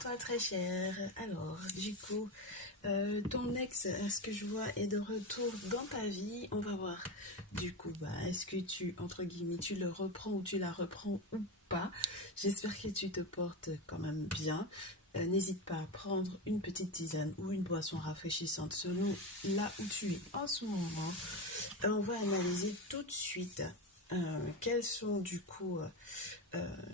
toi très cher. Alors, du coup, ton ex, ce que je vois, est de retour dans ta vie. On va voir. Du coup, est-ce que tu, entre guillemets, tu le reprends ou tu la reprends ou pas? J'espère que tu te portes quand même bien. N'hésite pas à prendre une petite tisane ou une boisson rafraîchissante selon là où tu es en ce moment. On va analyser tout de suite quels sont du coup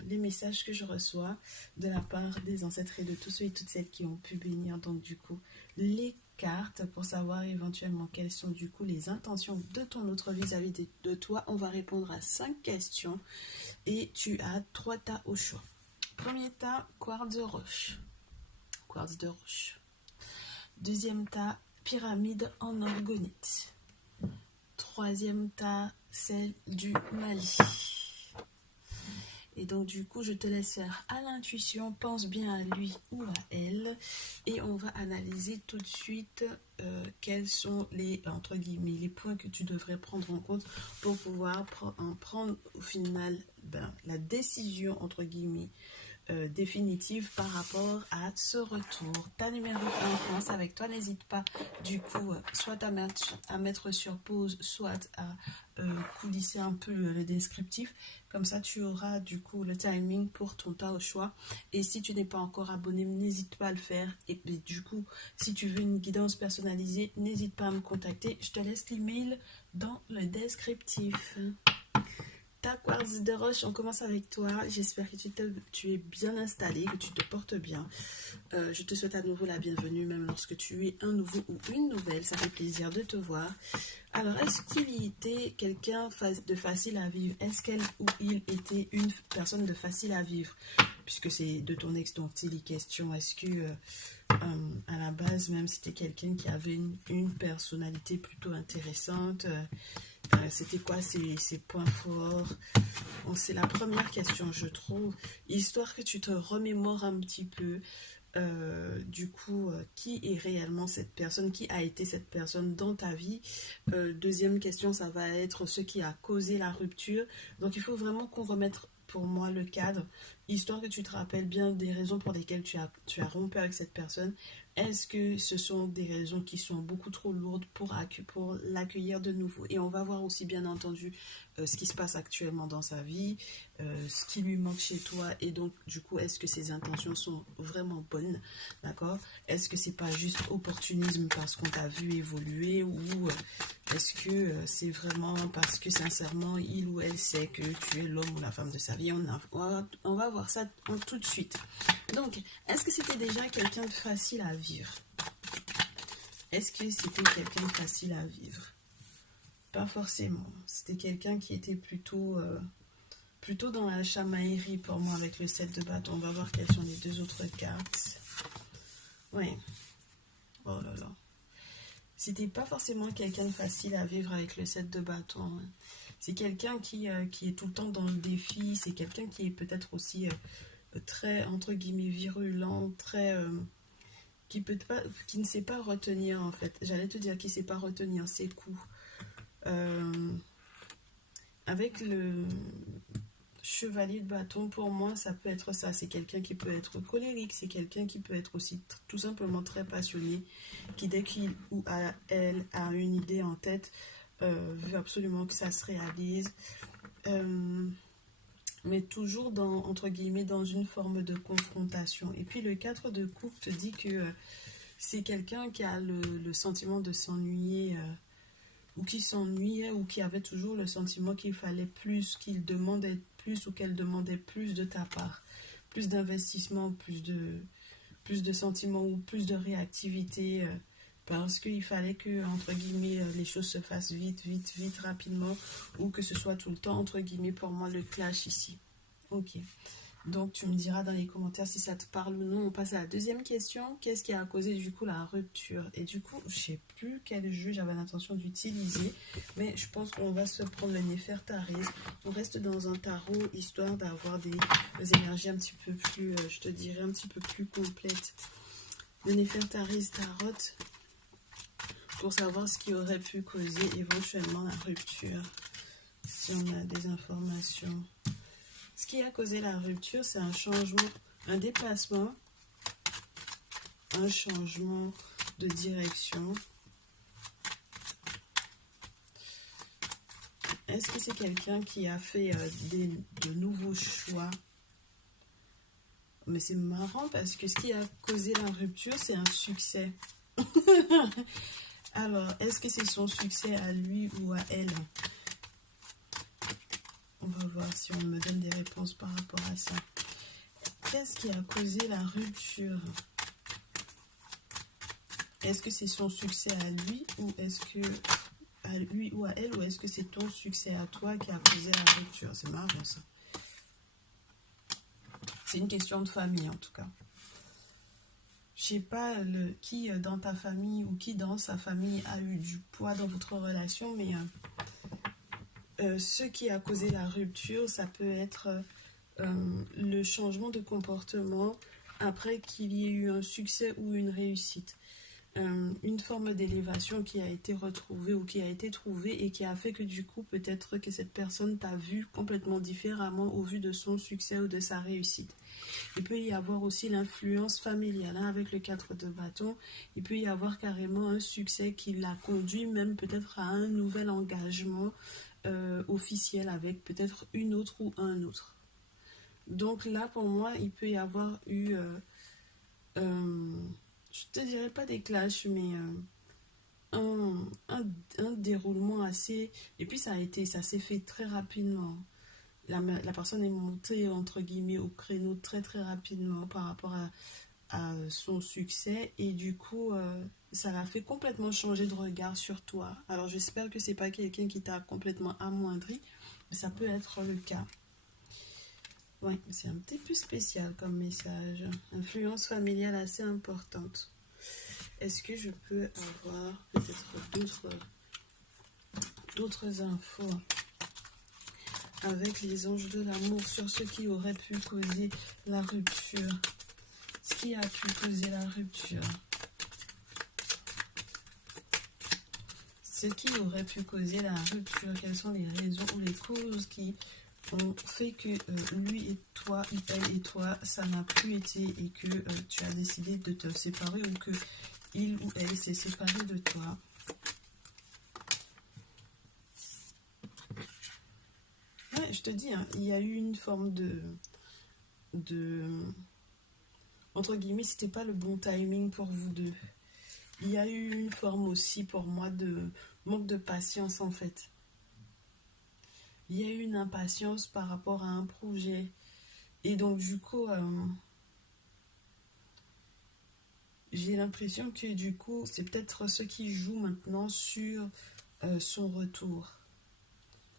les messages que je reçois de la part des ancêtres et de tous ceux et toutes celles qui ont pu bénir donc du coup les cartes pour savoir éventuellement quelles sont du coup les intentions de ton autre vis-à-vis de toi. On va répondre à 5 questions et tu as 3 tas au choix. Premier tas, quartz de roche. Quartz de roche. Deuxième tas, pyramide en orgonite. Troisième tas, celle du Mali. Et donc du coup, je te laisse faire à l'intuition, pense bien à lui ou à elle. Et on va analyser tout de suite quels sont les, entre guillemets, les points que tu devrais prendre en compte pour pouvoir prendre au final la décision, entre guillemets, définitive par rapport à ce retour. Ta numéro 1 commence avec toi. N'hésite pas du coup soit à mettre sur pause, soit à coulisser un peu le descriptif. Comme ça, tu auras du coup le timing pour ton tas au choix. Et si tu n'es pas encore abonné, n'hésite pas à le faire. Et puis, du coup, si tu veux une guidance personnalisée, n'hésite pas à me contacter. Je te laisse l'email dans le descriptif. Ta quartz de roche, on commence avec toi. J'espère que tu es bien installé, que tu te portes bien. Je te souhaite à nouveau la bienvenue, même lorsque tu es un nouveau ou une nouvelle. Ça fait plaisir de te voir. Alors, est-ce qu'il était quelqu'un de facile à vivre? Est-ce qu'elle ou il était une personne de facile à vivre? Puisque c'est de ton ex dont il est question. Est-ce que, à la base, même c'était quelqu'un qui avait une personnalité plutôt intéressante? C'était quoi ses points forts? Bon, c'est la première question, je trouve. Histoire que tu te remémores un petit peu. Du coup, qui est réellement cette personne, qui a été cette personne dans ta vie. Deuxième question, ça va être ce qui a causé la rupture. Donc il faut vraiment qu'on remette pour moi le cadre, histoire que tu te rappelles bien des raisons pour lesquelles tu as rompu avec cette personne. Est-ce que ce sont des raisons qui sont beaucoup trop lourdes pour l'accueillir de nouveau? Et on va voir aussi bien entendu ce qui se passe actuellement dans sa vie, ce qui lui manque chez toi, et donc du coup est-ce que ses intentions sont vraiment bonnes, d'accord? Est-ce que c'est pas juste opportunisme parce qu'on t'a vu évoluer, ou est-ce que c'est vraiment parce que sincèrement il ou elle sait que tu es l'homme ou la femme de sa vie? On va voir ça tout de suite. Donc, est-ce que c'était déjà quelqu'un de facile à vivre? Est-ce que c'était quelqu'un de facile à vivre? Pas forcément. C'était quelqu'un qui était plutôt dans la chamaillerie pour moi avec le 7 de bâton. On va voir quelles sont les 2 autres cartes. Oui. Oh là là. C'était pas forcément quelqu'un de facile à vivre avec le 7 de bâton. C'est quelqu'un qui est tout le temps dans le défi. C'est quelqu'un qui est peut-être aussi très, entre guillemets, virulent, très... qui ne sait pas retenir, en fait. J'allais te dire qu'il ne sait pas retenir ses coups. Avec le chevalier de bâton, pour moi, ça peut être ça. C'est quelqu'un qui peut être colérique, c'est quelqu'un qui peut être aussi tout simplement très passionné, qui dès qu'il ou elle a une idée en tête, veut absolument que ça se réalise. Mais toujours dans, entre guillemets, dans une forme de confrontation. Et puis le 4 de coupe te dit que c'est quelqu'un qui a le sentiment de s'ennuyer, ou qui s'ennuyait, ou qui avait toujours le sentiment qu'il fallait plus, qu'il demandait plus, ou qu'elle demandait plus de ta part. Plus d'investissement, plus de sentiments, ou plus de réactivité, parce qu'il fallait que, entre guillemets, les choses se fassent vite, vite, vite, rapidement, ou que ce soit tout le temps, entre guillemets, pour moi, le clash ici. Ok. Donc, tu me diras dans les commentaires si ça te parle ou non. On passe à la deuxième question. Qu'est-ce qui a causé, du coup, la rupture? Et du coup, je ne sais plus quel jeu j'avais l'intention d'utiliser, mais je pense qu'on va se prendre le Néfertaris. On reste dans un tarot, histoire d'avoir des énergies un petit peu plus, je te dirais, un petit peu plus complètes. Le Néfertaris Tarot, pour savoir ce qui aurait pu causer éventuellement la rupture, si on a des informations. Ce qui a causé la rupture, c'est un changement, un déplacement, un changement de direction. Est-ce que c'est quelqu'un qui a fait de nouveaux choix? Mais c'est marrant parce que ce qui a causé la rupture, c'est un succès. Alors, est-ce que c'est son succès à lui ou à elle? On va voir si on me donne des réponses par rapport à ça. Qu'est-ce qui a causé la rupture? Est-ce que c'est son succès à lui ou est-ce que à lui ou à elle, ou est-ce que c'est ton succès à toi qui a causé la rupture? C'est marrant ça. C'est une question de famille en tout cas. Je sais pas qui dans ta famille ou qui dans sa famille a eu du poids dans votre relation, mais ce qui a causé la rupture, ça peut être le changement de comportement après qu'il y ait eu un succès ou une réussite. Une forme d'élévation qui a été retrouvée ou qui a été trouvée et qui a fait que du coup peut-être que cette personne t'a vu complètement différemment au vu de son succès ou de sa réussite. Il peut y avoir aussi l'influence familiale, hein, avec le 4 de bâton. Il peut y avoir carrément un succès qui l'a conduit même peut-être à un nouvel engagement officiel avec peut-être une autre ou un autre. Donc là pour moi il peut y avoir eu je te dirais pas des clashs, mais un déroulement assez... Et puis ça s'est fait très rapidement. La personne est montée, entre guillemets, au créneau très très rapidement par rapport à son succès. Et du coup, ça l'a fait complètement changer de regard sur toi. Alors j'espère que c'est pas quelqu'un qui t'a complètement amoindri, mais ça peut être le cas. Ouais, c'est un petit peu spécial comme message. Influence familiale assez importante. Est-ce que je peux avoir peut-être d'autres infos avec les anges de l'amour sur ce qui aurait pu causer la rupture? Ce qui a pu causer la rupture. Ce qui aurait pu causer la rupture. Quelles sont les raisons ou les causes qui ont fait que lui et toi, elle et toi, ça n'a plus été et que tu as décidé de te séparer ou que il ou elle s'est séparé de toi? Ouais, je te dis, hein, il y a eu une forme de entre guillemets, c'était pas le bon timing pour vous deux. Il y a eu une forme aussi pour moi de manque de patience en fait. Il y a eu une impatience par rapport à un projet. Et donc du coup, j'ai l'impression que du coup, c'est peut-être ce qui joue maintenant sur son retour.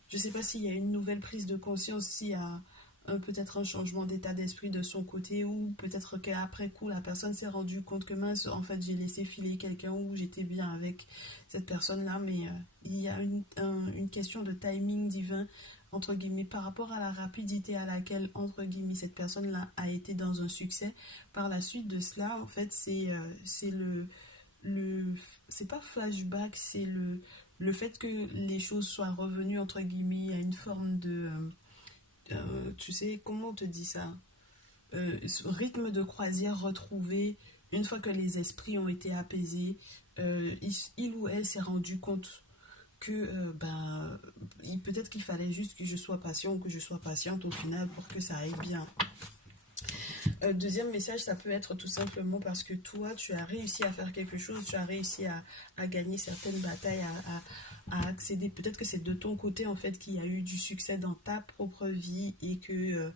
Je ne sais pas s'il y a une nouvelle prise de conscience, s'il y a peut-être un changement d'état d'esprit de son côté, ou peut-être qu'après coup, la personne s'est rendue compte que mince, en fait, j'ai laissé filer quelqu'un ou j'étais bien avec cette personne-là, mais il y a une question de timing divin, entre guillemets, par rapport à la rapidité à laquelle, entre guillemets, cette personne-là a été dans un succès. Par la suite de cela, en fait, c'est c'est pas flashback, c'est le fait que les choses soient revenues, entre guillemets, à une forme de... tu sais, comment on te dit ça? Ce rythme de croisière retrouvé, une fois que les esprits ont été apaisés, il ou elle s'est rendu compte que peut-être qu'il fallait juste que je sois patient ou que je sois patiente au final pour que ça aille bien. Deuxième message, ça peut être tout simplement parce que toi, tu as réussi à faire quelque chose, tu as réussi à gagner certaines batailles, à accéder. Peut-être que c'est de ton côté, en fait, qu'il y a eu du succès dans ta propre vie et que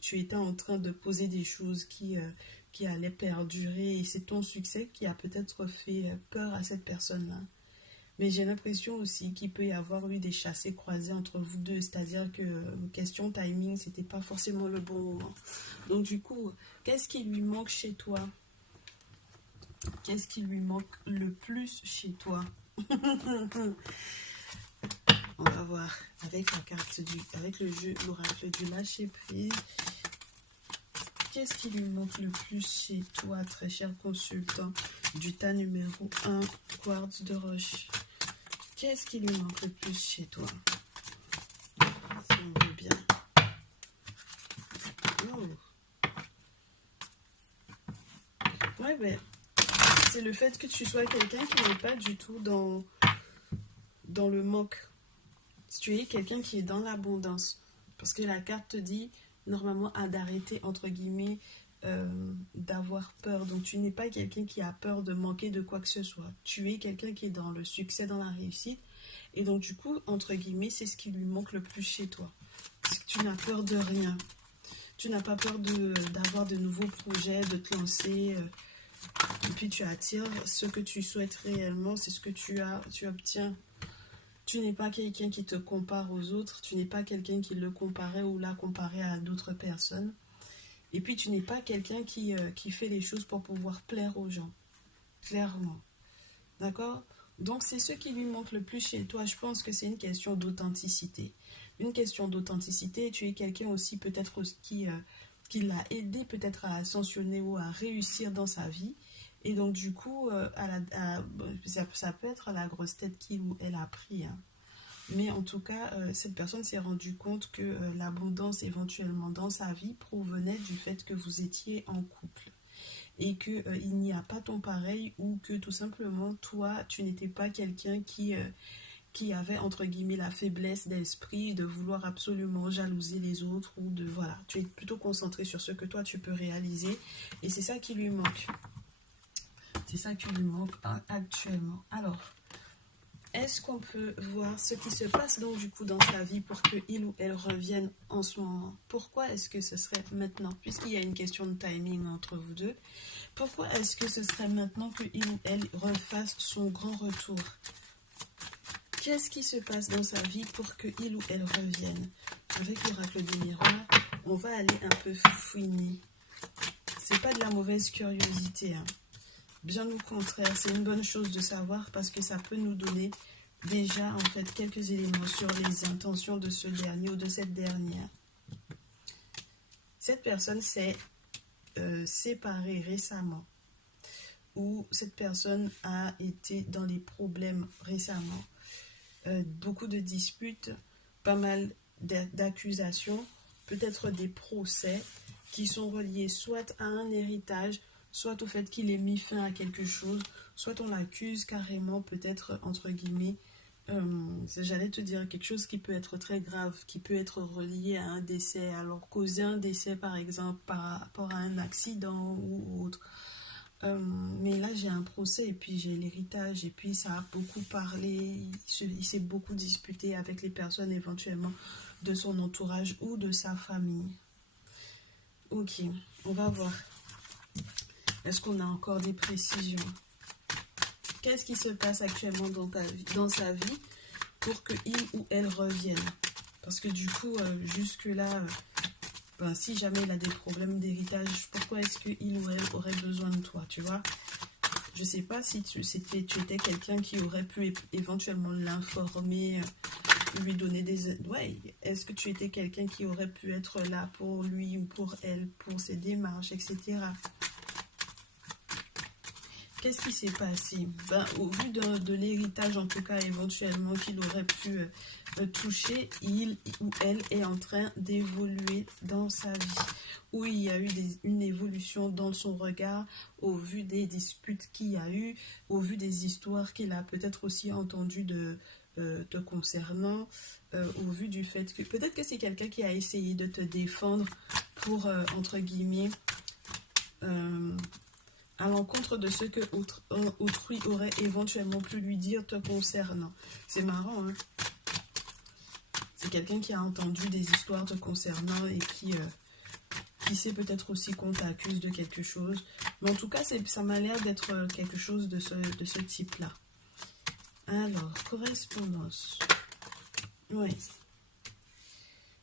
tu étais en train de poser des choses qui allaient perdurer. Et c'est ton succès qui a peut-être fait peur à cette personne-là. Mais j'ai l'impression aussi qu'il peut y avoir eu des chassés croisés entre vous deux. C'est-à-dire que, question timing, c'était pas forcément le bon moment. Donc du coup, qu'est-ce qui lui manque chez toi? Qu'est-ce qui lui manque le plus chez toi? On va voir avec la carte avec le jeu, l'oracle du lâcher prise. Qu'est-ce qui lui manque le plus chez toi, très cher consultant du tas numéro 1, quartz de roche? Qu'est-ce qui lui manque le plus chez toi? Si on veut bien. Oh. Ouais, ben, c'est le fait que tu sois quelqu'un qui n'est pas du tout dans le manque. Si tu es quelqu'un qui est dans l'abondance. Parce que la carte te dit, normalement, d'arrêter, entre guillemets, d'avoir peur. Donc, tu n'es pas quelqu'un qui a peur de manquer de quoi que ce soit. Tu es quelqu'un qui est dans le succès, dans la réussite. Et donc, du coup, entre guillemets, c'est ce qui lui manque le plus chez toi. C'est que tu n'as peur de rien. Tu n'as pas peur d'avoir de nouveaux projets, de te lancer. Et puis, tu attires ce que tu souhaites réellement. C'est ce que tu obtiens. Tu n'es pas quelqu'un qui te compare aux autres. Tu n'es pas quelqu'un qui le comparait ou l'a comparé à d'autres personnes. Et puis, tu n'es pas quelqu'un qui fait les choses pour pouvoir plaire aux gens. Clairement. D'accord? Donc, c'est ce qui lui manque le plus chez toi. Je pense que c'est une question d'authenticité. Une question d'authenticité. Tu es quelqu'un aussi peut-être qui l'a aidé peut-être à ascensionner ou à réussir dans sa vie. Et donc, du coup, ça peut être la grosse tête qu'il ou elle a pris. Hein. Mais en tout cas, cette personne s'est rendue compte que l'abondance éventuellement dans sa vie provenait du fait que vous étiez en couple. Et qu'il n'y a pas ton pareil ou que tout simplement, toi, tu n'étais pas quelqu'un qui avait, entre guillemets, la faiblesse d'esprit de vouloir absolument jalouser les autres ou de, voilà, tu es plutôt concentré sur ce que toi, tu peux réaliser et c'est ça qui lui manque. C'est ça qui lui manque actuellement. Alors, est-ce qu'on peut voir ce qui se passe donc du coup dans sa vie pour qu'il ou elle revienne en ce moment? Pourquoi est-ce que ce serait maintenant? Puisqu'il y a une question de timing entre vous deux. Pourquoi est-ce que ce serait maintenant qu'il ou elle refasse son grand retour? Qu'est-ce qui se passe dans sa vie pour qu'il ou elle revienne? Avec l'oracle des miroirs, on va aller un peu fouiner. C'est pas de la mauvaise curiosité, hein. Bien au contraire, c'est une bonne chose de savoir parce que ça peut nous donner déjà en fait quelques éléments sur les intentions de ce dernier ou de cette dernière. Cette personne s'est séparée récemment ou cette personne a été dans des problèmes récemment. Beaucoup de disputes, pas mal d'accusations, peut-être des procès qui sont reliés soit à un héritage, soit au fait qu'il ait mis fin à quelque chose, soit on l'accuse carrément, peut-être, entre guillemets, j'allais te dire quelque chose qui peut être très grave, qui peut être relié à un décès, alors causer un décès, par exemple, par rapport à un accident ou autre. Mais là, j'ai un procès et puis j'ai l'héritage et puis ça a beaucoup parlé, il s'est beaucoup disputé avec les personnes éventuellement de son entourage ou de sa famille. Ok, on va voir. Est-ce qu'on a encore des précisions? Qu'est-ce qui se passe actuellement dans sa vie pour qu'il ou elle revienne? Parce que du coup, jusque-là, si jamais il a des problèmes d'héritage, pourquoi est-ce qu'il ou elle aurait besoin de toi, tu vois? Je ne sais pas si tu étais quelqu'un qui aurait pu éventuellement l'informer, lui donner des... Ouais, est-ce que tu étais quelqu'un qui aurait pu être là pour lui ou pour elle, pour ses démarches, etc. Qu'est-ce qui s'est passé? Au vu de l'héritage, en tout cas, éventuellement, qu'il aurait pu toucher, il ou elle est en train d'évoluer dans sa vie. Où il y a eu une évolution dans son regard, au vu des disputes qu'il y a eu, au vu des histoires qu'il a peut-être aussi entendues te concernant, au vu du fait que peut-être que c'est quelqu'un qui a essayé de te défendre pour, entre guillemets, à l'encontre de ce que autrui aurait éventuellement pu lui dire te concernant. C'est marrant, hein? C'est quelqu'un qui a entendu des histoires te concernant et qui sait peut-être aussi qu'on t'accuse de quelque chose. Mais en tout cas, ça m'a l'air d'être quelque chose de ce type-là. Alors, correspondance. Oui.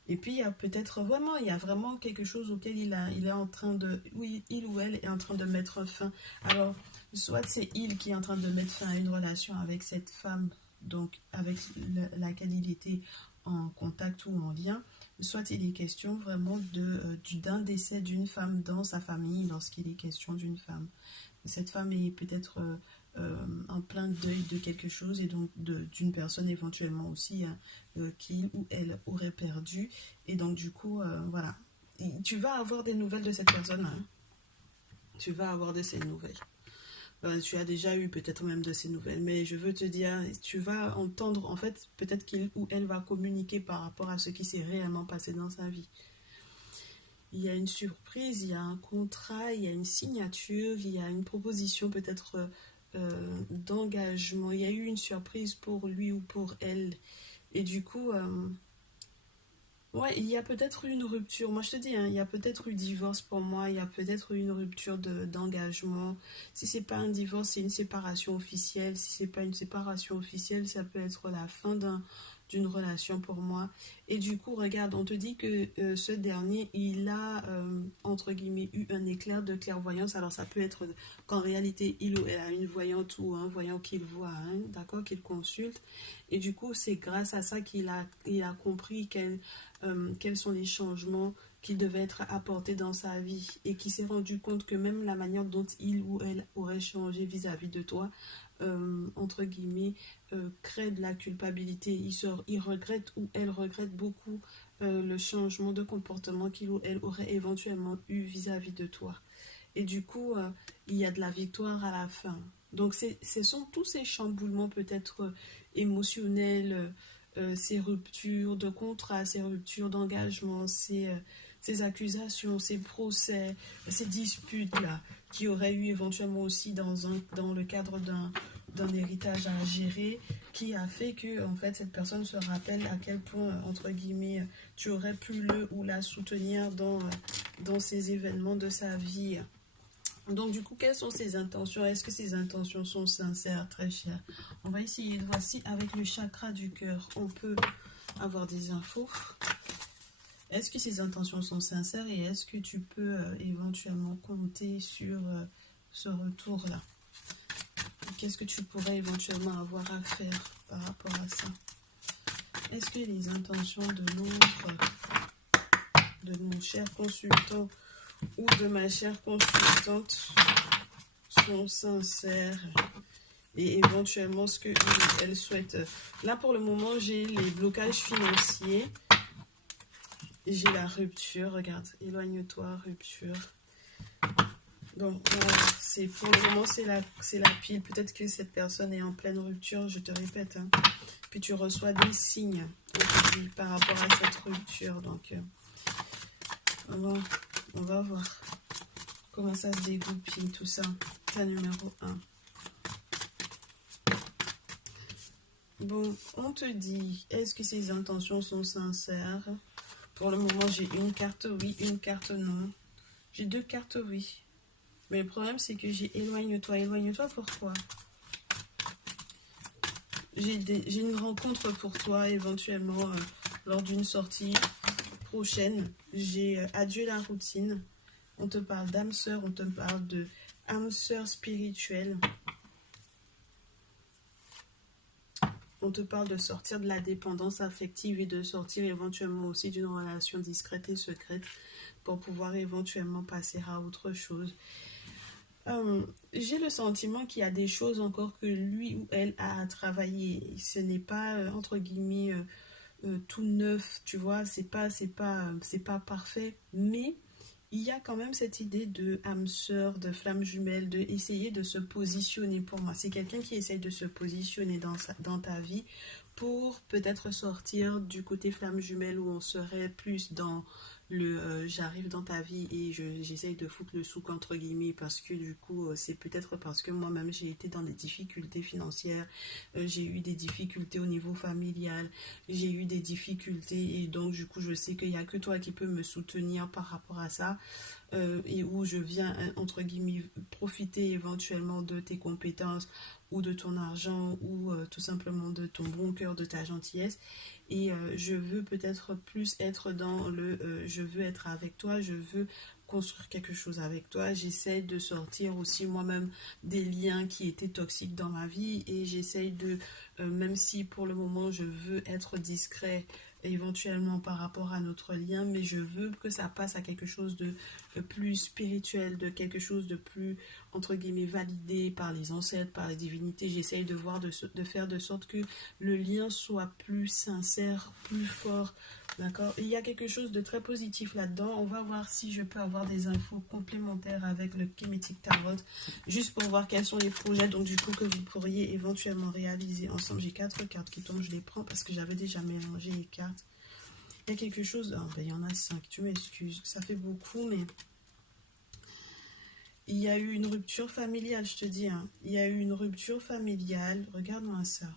Et puis, il y a peut-être vraiment, il y a vraiment quelque chose auquel il est en train de... Oui, il ou elle est en train de mettre fin. Alors, soit c'est il qui est en train de mettre fin à une relation avec cette femme, donc avec laquelle il était en contact ou en lien, soit il est question vraiment d'un décès d'une femme dans sa famille lorsqu'il est question d'une femme. Cette femme est peut-être en plein deuil de quelque chose et donc d'une personne éventuellement aussi hein, qu'il ou elle aurait perdu. Et donc du coup, voilà. Tu vas avoir des nouvelles de cette personne. Hein. tu vas avoir de ces nouvelles. Tu as déjà eu peut-être même de ces nouvelles, mais je veux te dire, tu vas entendre, en fait, peut-être qu'il ou elle va communiquer par rapport à ce qui s'est réellement passé dans sa vie. Il y a une surprise, il y a un contrat, il y a une signature, il y a une proposition peut-être d'engagement. Il y a eu une surprise pour lui ou pour elle. Et du coup, ouais, il y a peut-être eu une rupture. Moi, je te dis, hein, il y a peut-être eu divorce pour moi. Il y a peut-être eu une rupture d'engagement. Si c'est pas un divorce, c'est une séparation officielle. Si c'est pas une séparation officielle, ça peut être la fin d'une relation pour moi. Et du coup, regarde, on te dit que ce dernier, il a, entre guillemets, eu un éclair de clairvoyance. Alors, ça peut être qu'en réalité, il ou elle a une voyante ou un voyant qu'il voit, hein, d'accord, qu'il consulte. Et du coup, c'est grâce à ça il a compris quels sont les changements qui devaient être apportés dans sa vie et qui s'est rendu compte que même la manière dont il ou elle aurait changé vis-à-vis de toi, entre guillemets, crée de la culpabilité. Il regrette ou elle regrette beaucoup le changement de comportement qu'il ou elle aurait éventuellement eu vis-à-vis de toi. Et du coup, il y a de la victoire à la fin. Donc, ce sont tous ces chamboulements peut-être émotionnels, ces ruptures de contrat, ces ruptures d'engagement, ces accusations, ces procès, ces disputes-là, qui auraient eu éventuellement aussi dans le cadre d'un héritage à gérer, qui a fait que en fait cette personne se rappelle à quel point entre guillemets tu aurais pu le ou la soutenir dans ces événements de sa vie. Donc du coup, quelles sont ses intentions? Est-ce que ses intentions sont sincères, très chères? On va essayer de voir si avec le chakra du cœur, on peut avoir des infos. Est-ce que ses intentions sont sincères et est-ce que tu peux éventuellement compter sur ce retour-là? Qu'est-ce que tu pourrais éventuellement avoir à faire par rapport à ça? Est-ce que les intentions de l'autre, de mon cher consultant ou de ma chère consultante sont sincères et éventuellement ce qu'elle souhaite? Là, pour le moment, j'ai les blocages financiers. J'ai la rupture, regarde, éloigne-toi, rupture. Donc, c'est pour le moment, c'est la pile. Peut-être que cette personne est en pleine rupture, je te répète. Hein. Puis tu reçois des signes par rapport à cette rupture. Donc, on va voir comment ça se dégoupille, tout ça. Ta numéro 1. Bon, on te dit, est-ce que ses intentions sont sincères? Pour le moment, j'ai une carte oui, une carte non. J'ai 2 cartes oui. Mais le problème, c'est que j'ai éloigne-toi. Éloigne-toi, pourquoi? J'ai une rencontre pour toi, éventuellement, lors d'une sortie prochaine. J'ai adieu la routine. On te parle d'âme sœur, on te parle de âme sœur spirituelle. On te parle de sortir de la dépendance affective et de sortir éventuellement aussi d'une relation discrète et secrète pour pouvoir éventuellement passer à autre chose. J'ai le sentiment qu'il y a des choses encore que lui ou elle a à travailler. Ce n'est pas, entre guillemets, tout neuf, tu vois, c'est pas parfait, mais il y a quand même cette idée de âme sœur, de flamme jumelle, de essayer de se positionner pour moi. C'est quelqu'un qui essaye de se positionner dans ta vie pour peut-être sortir du côté flamme jumelle où on serait plus dans j'arrive dans ta vie et j'essaye de foutre le souk entre guillemets parce que du coup c'est peut-être parce que moi-même j'ai été dans des difficultés financières, j'ai eu des difficultés au niveau familial, j'ai eu des difficultés et donc du coup je sais qu'il n'y a que toi qui peux me soutenir par rapport à ça. Et où je viens, entre guillemets, profiter éventuellement de tes compétences ou de ton argent ou tout simplement de ton bon cœur, de ta gentillesse. Et je veux peut-être plus être dans je veux être avec toi, je veux construire quelque chose avec toi. J'essaie de sortir aussi moi-même des liens qui étaient toxiques dans ma vie et j'essaie de, même si pour le moment je veux être discret éventuellement par rapport à notre lien, mais je veux que ça passe à quelque chose de plus spirituel, de quelque chose de plus, entre guillemets, validé par les ancêtres, par les divinités. J'essaye de voir, de faire de sorte que le lien soit plus sincère, plus fort. D'accord? Il y a quelque chose de très positif là-dedans. On va voir si je peux avoir des infos complémentaires avec le Kemetic Tarot, juste pour voir quels sont les projets, donc du coup, que vous pourriez éventuellement réaliser ensemble. J'ai 4 cartes qui tombent, je les prends parce que j'avais déjà mélangé les cartes. Il y a quelque chose... Oh, ben, il y en a 5, tu m'excuses. Ça fait beaucoup, mais... Il y a eu une rupture familiale, je te dis. Hein. Il y a eu une rupture familiale. Regarde-moi ça.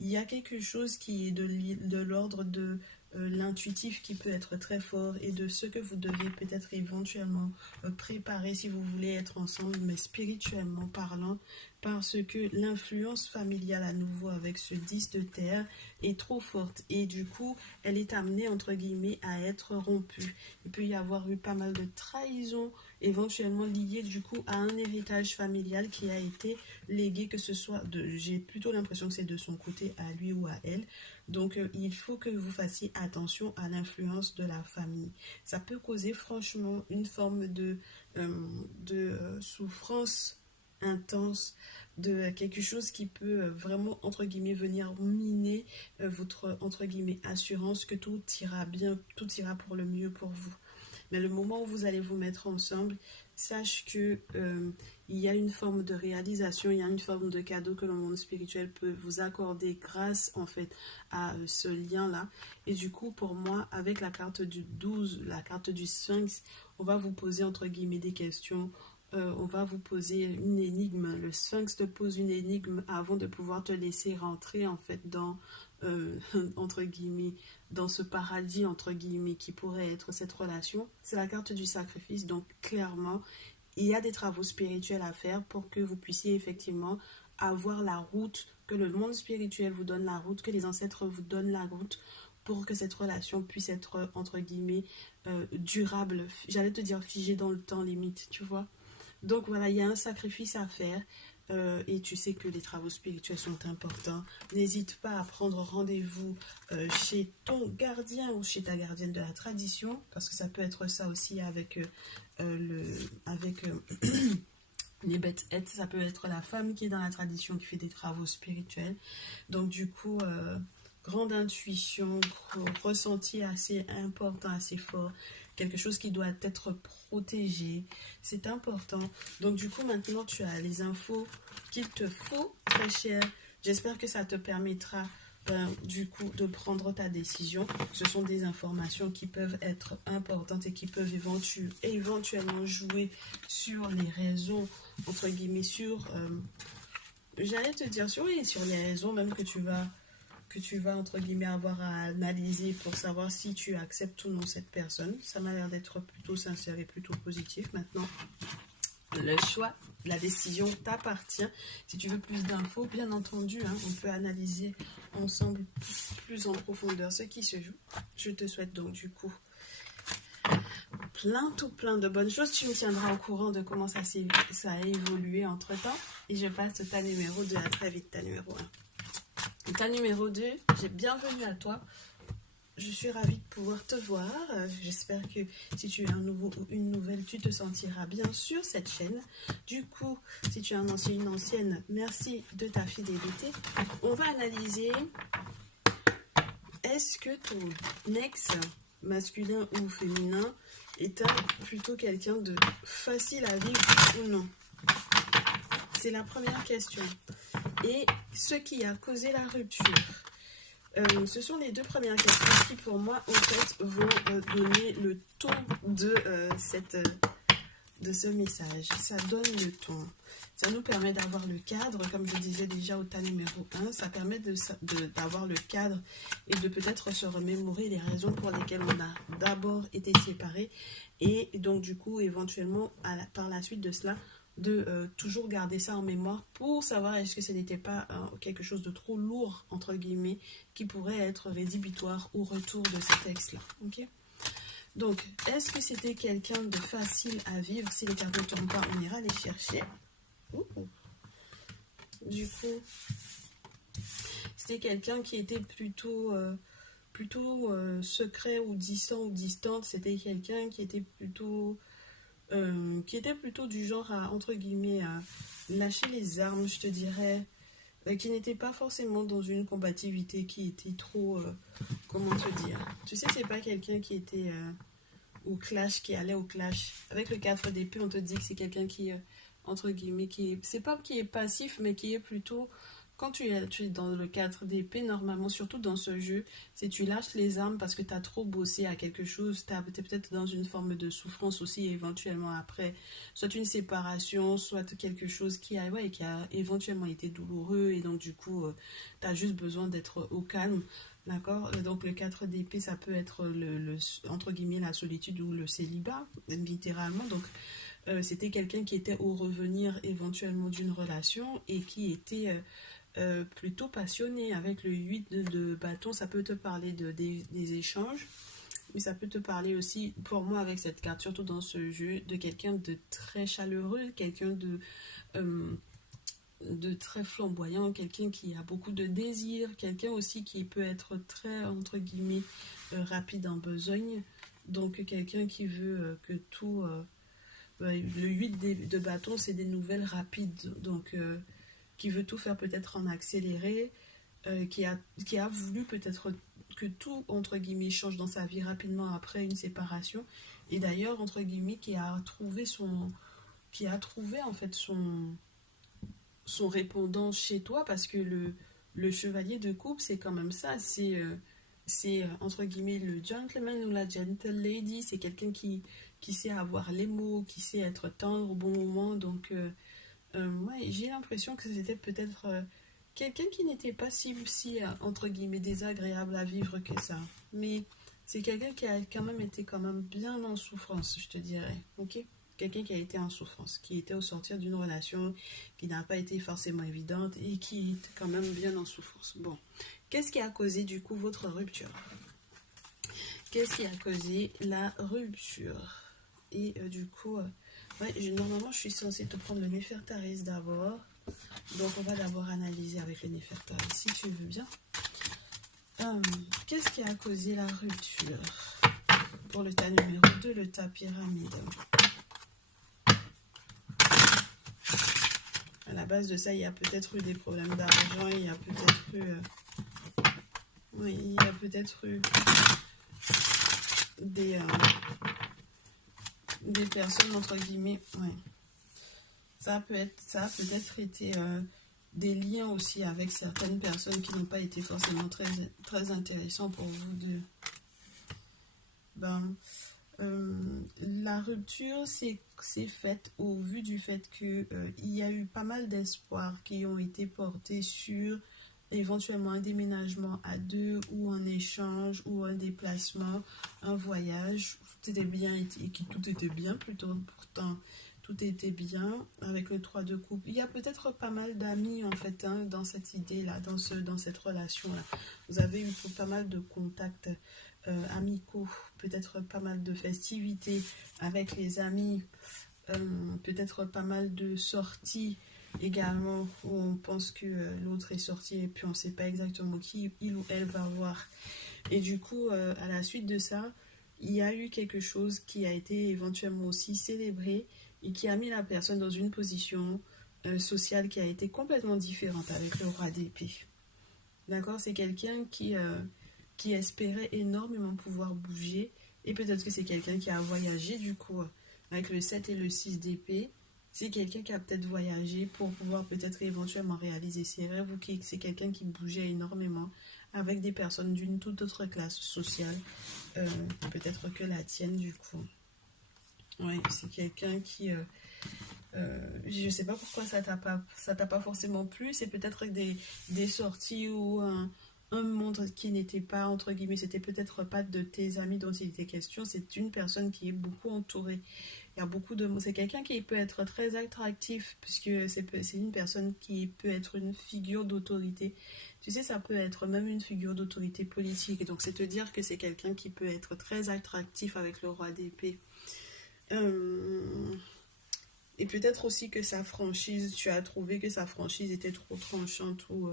Il y a quelque chose qui est de l'ordre de l'intuitif qui peut être très fort et de ce que vous devez peut-être éventuellement préparer si vous voulez être ensemble, mais spirituellement parlant, parce que l'influence familiale à nouveau avec ce 10 de terre est trop forte et du coup elle est amenée entre guillemets à être rompue. Il peut y avoir eu pas mal de trahisons éventuellement liées du coup à un héritage familial qui a été légué, que ce soit j'ai plutôt l'impression que c'est de son côté à lui ou à elle. Donc il faut que vous fassiez attention à l'influence de la famille. Ça peut causer franchement une forme de souffrance intense, de quelque chose qui peut vraiment entre guillemets venir miner votre entre guillemets assurance que tout ira bien, tout ira pour le mieux pour vous. Mais le moment où vous allez vous mettre ensemble, sache que il y a une forme de réalisation, il y a une forme de cadeau que le monde spirituel peut vous accorder grâce en fait à ce lien-là. Et du coup, pour moi, avec la carte du 12, la carte du Sphinx, on va vous poser entre guillemets des questions. On va vous poser une énigme. Le Sphinx te pose une énigme avant de pouvoir te laisser rentrer en fait dans entre guillemets dans ce paradis entre guillemets qui pourrait être cette relation. C'est la carte du sacrifice, donc clairement il y a des travaux spirituels à faire pour que vous puissiez effectivement avoir la route, que le monde spirituel vous donne la route, que les ancêtres vous donnent la route pour que cette relation puisse être entre guillemets durable, j'allais te dire figée dans le temps limite, tu vois. Donc voilà, il y a un sacrifice à faire et tu sais que les travaux spirituels sont importants. N'hésite pas à prendre rendez-vous chez ton gardien ou chez ta gardienne de la tradition, parce que ça peut être ça aussi avec, les bêtes aides. Ça peut être la femme qui est dans la tradition qui fait des travaux spirituels. Donc du coup... grande intuition, ressenti assez important, assez fort, quelque chose qui doit être protégé, c'est important. Donc du coup maintenant tu as les infos qu'il te faut, très cher. J'espère que ça te permettra du coup de prendre ta décision. Ce sont des informations qui peuvent être importantes et qui peuvent éventuellement jouer sur les raisons, entre guillemets, j'allais te dire sur les raisons même que tu vas entre guillemets avoir à analyser pour savoir si tu acceptes ou non cette personne. Ça m'a l'air d'être plutôt sincère et plutôt positif. Maintenant, le choix, la décision t'appartient. Si tu veux plus d'infos, bien entendu, hein, on peut analyser ensemble plus en profondeur ce qui se joue. Je te souhaite donc du coup plein de bonnes choses. Tu me tiendras au courant de comment ça a évolué entre temps. Et je passe au tas numéro 2. À très vite, tas numéro 1. Ta numéro 2, bienvenue à toi. Je suis ravie de pouvoir te voir. J'espère que si tu es un nouveau ou une nouvelle, tu te sentiras bien sur cette chaîne. Du coup, si tu es un ancien ou une ancienne, merci de ta fidélité. On va analyser, est-ce que ton ex, masculin ou féminin, est plutôt quelqu'un de facile à vivre ou non? C'est la première question. Et ce qui a causé la rupture. Ce sont les deux premières questions qui, pour moi, en fait, vont donner le ton de ce message. Ça donne le ton. Ça nous permet d'avoir le cadre, comme je disais déjà au tas numéro 1. Ça permet d'avoir le cadre et de peut-être se remémorer les raisons pour lesquelles on a d'abord été séparés. Et donc, du coup, éventuellement, par la suite de cela, de toujours garder ça en mémoire pour savoir est-ce que ce n'était pas quelque chose de trop lourd, entre guillemets, qui pourrait être rédhibitoire au retour de ce texte-là. Ok? Donc, est-ce que c'était quelqu'un de facile à vivre? Si les cartes ne tournent pas, on ira les chercher. Du coup, c'était quelqu'un qui était plutôt plutôt secret ou distant ou distante. C'était quelqu'un qui était plutôt du genre à, entre guillemets, à lâcher les armes, je te dirais, qui n'était pas forcément dans une combativité qui était trop, comment te dire. Tu sais, c'est pas quelqu'un qui était au clash, qui allait au clash. Avec le 4 d'épée, on te dit que c'est quelqu'un qui, entre guillemets, c'est pas qui est passif, mais qui est plutôt, quand tu es dans le 4 d'épée, normalement, surtout dans ce jeu, c'est tu lâches les armes parce que tu as trop bossé à quelque chose, tu es peut-être dans une forme de souffrance aussi, éventuellement après, soit une séparation, soit quelque chose qui a éventuellement été douloureux, et donc du coup, tu as juste besoin d'être au calme. D'accord. Donc le 4 d'épée, ça peut être entre guillemets la solitude ou le célibat, littéralement. Donc c'était quelqu'un qui était au revenir éventuellement d'une relation et qui était plutôt passionné. Avec le 8 de bâton, ça peut te parler des échanges, mais ça peut te parler aussi, pour moi avec cette carte, surtout dans ce jeu, de quelqu'un de très chaleureux, quelqu'un euh, de très flamboyant, quelqu'un qui a beaucoup de désir, quelqu'un aussi qui peut être très, entre guillemets, rapide en besogne. Donc quelqu'un qui veut que tout... le 8 de bâton, c'est des nouvelles rapides. Donc qui veut tout faire peut-être en accéléré, qui a voulu peut-être que tout, entre guillemets, change dans sa vie rapidement après une séparation. Et d'ailleurs, entre guillemets, qui a trouvé en fait son répondant chez toi, parce que le chevalier de coupe, c'est quand même ça, c'est entre guillemets le gentleman ou la gentle lady, c'est quelqu'un qui sait avoir les mots, qui sait être tendre au bon moment. Donc ouais, j'ai l'impression que c'était peut-être quelqu'un qui n'était pas si entre guillemets désagréable à vivre que ça, mais c'est quelqu'un qui a quand même été quand même bien en souffrance, je te dirais. Ok, quelqu'un qui a été en souffrance, qui était au sortir d'une relation qui n'a pas été forcément évidente et qui est quand même bien en souffrance. Bon, qu'est-ce qui a causé du coup votre rupture? Qu'est-ce qui a causé la rupture? Et du coup, ouais, normalement je suis censée te prendre le Néfertaris d'abord. Donc on va d'abord analyser avec le Néfertaris, si tu veux bien. Qu'est-ce qui a causé la rupture? Pour le tas numéro 2, le tas pyramide. À la base de ça, il y a peut-être eu des problèmes d'argent, il y a peut-être eu... oui, il y a peut-être eu des personnes, entre guillemets... Ouais. Ça a peut-être été des liens aussi avec certaines personnes qui n'ont pas été forcément très, très intéressants pour vous deux. Ben, la rupture s'est faite au vu du fait qu'il y a eu pas mal d'espoirs qui ont été portés sur éventuellement un déménagement à deux ou un échange ou un déplacement, un voyage. Tout était bien, tout était bien plutôt, pourtant tout était bien avec le 3 de coupe. Il y a peut-être pas mal d'amis en fait dans cette idée-là, dans cette relation-là. Vous avez eu pas mal de contacts amicaux, peut-être pas mal de festivités avec les amis, peut-être pas mal de sorties également où on pense que l'autre est sorti et puis on ne sait pas exactement qui il ou elle va voir. Et du coup, à la suite de ça, il y a eu quelque chose qui a été éventuellement aussi célébré et qui a mis la personne dans une position sociale qui a été complètement différente avec le roi d'épée. D'accord? C'est quelqu'un qui espérait énormément pouvoir bouger, et peut-être que c'est quelqu'un qui a voyagé du coup avec le 7 et le 6 d'épée. C'est quelqu'un qui a peut-être voyagé pour pouvoir peut-être éventuellement réaliser ses rêves, ou c'est quelqu'un qui bougeait énormément avec des personnes d'une toute autre classe sociale, peut-être que la tienne du coup. Oui, c'est quelqu'un qui... je sais pas pourquoi ça t'a pas forcément plu. C'est peut-être des sorties ou un monde qui n'était pas, entre guillemets, c'était peut-être pas de tes amis dont il était question. C'est une personne qui est beaucoup entourée. Il y a beaucoup de... C'est quelqu'un qui peut être très attractif, puisque c'est une personne qui peut être une figure d'autorité. Tu sais, ça peut être même une figure d'autorité politique. Et donc, c'est te dire que c'est quelqu'un qui peut être très attractif avec le roi d'épée. Et peut-être aussi que sa franchise, tu as trouvé que sa franchise était trop tranchante, ou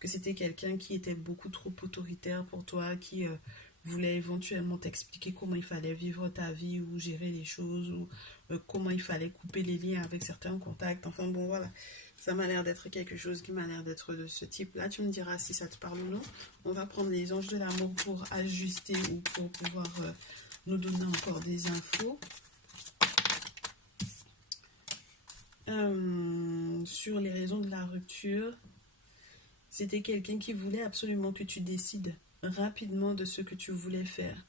que c'était quelqu'un qui était beaucoup trop autoritaire pour toi, qui voulait éventuellement t'expliquer comment il fallait vivre ta vie ou gérer les choses ou comment il fallait couper les liens avec certains contacts. Enfin bon, voilà. Ça m'a l'air d'être quelque chose qui m'a l'air d'être de ce type-là. Tu me diras si ça te parle ou non. On va prendre les anges de l'amour pour ajuster ou pour pouvoir nous donner encore des infos. Sur les raisons de la rupture, c'était quelqu'un qui voulait absolument que tu décides rapidement de ce que tu voulais faire.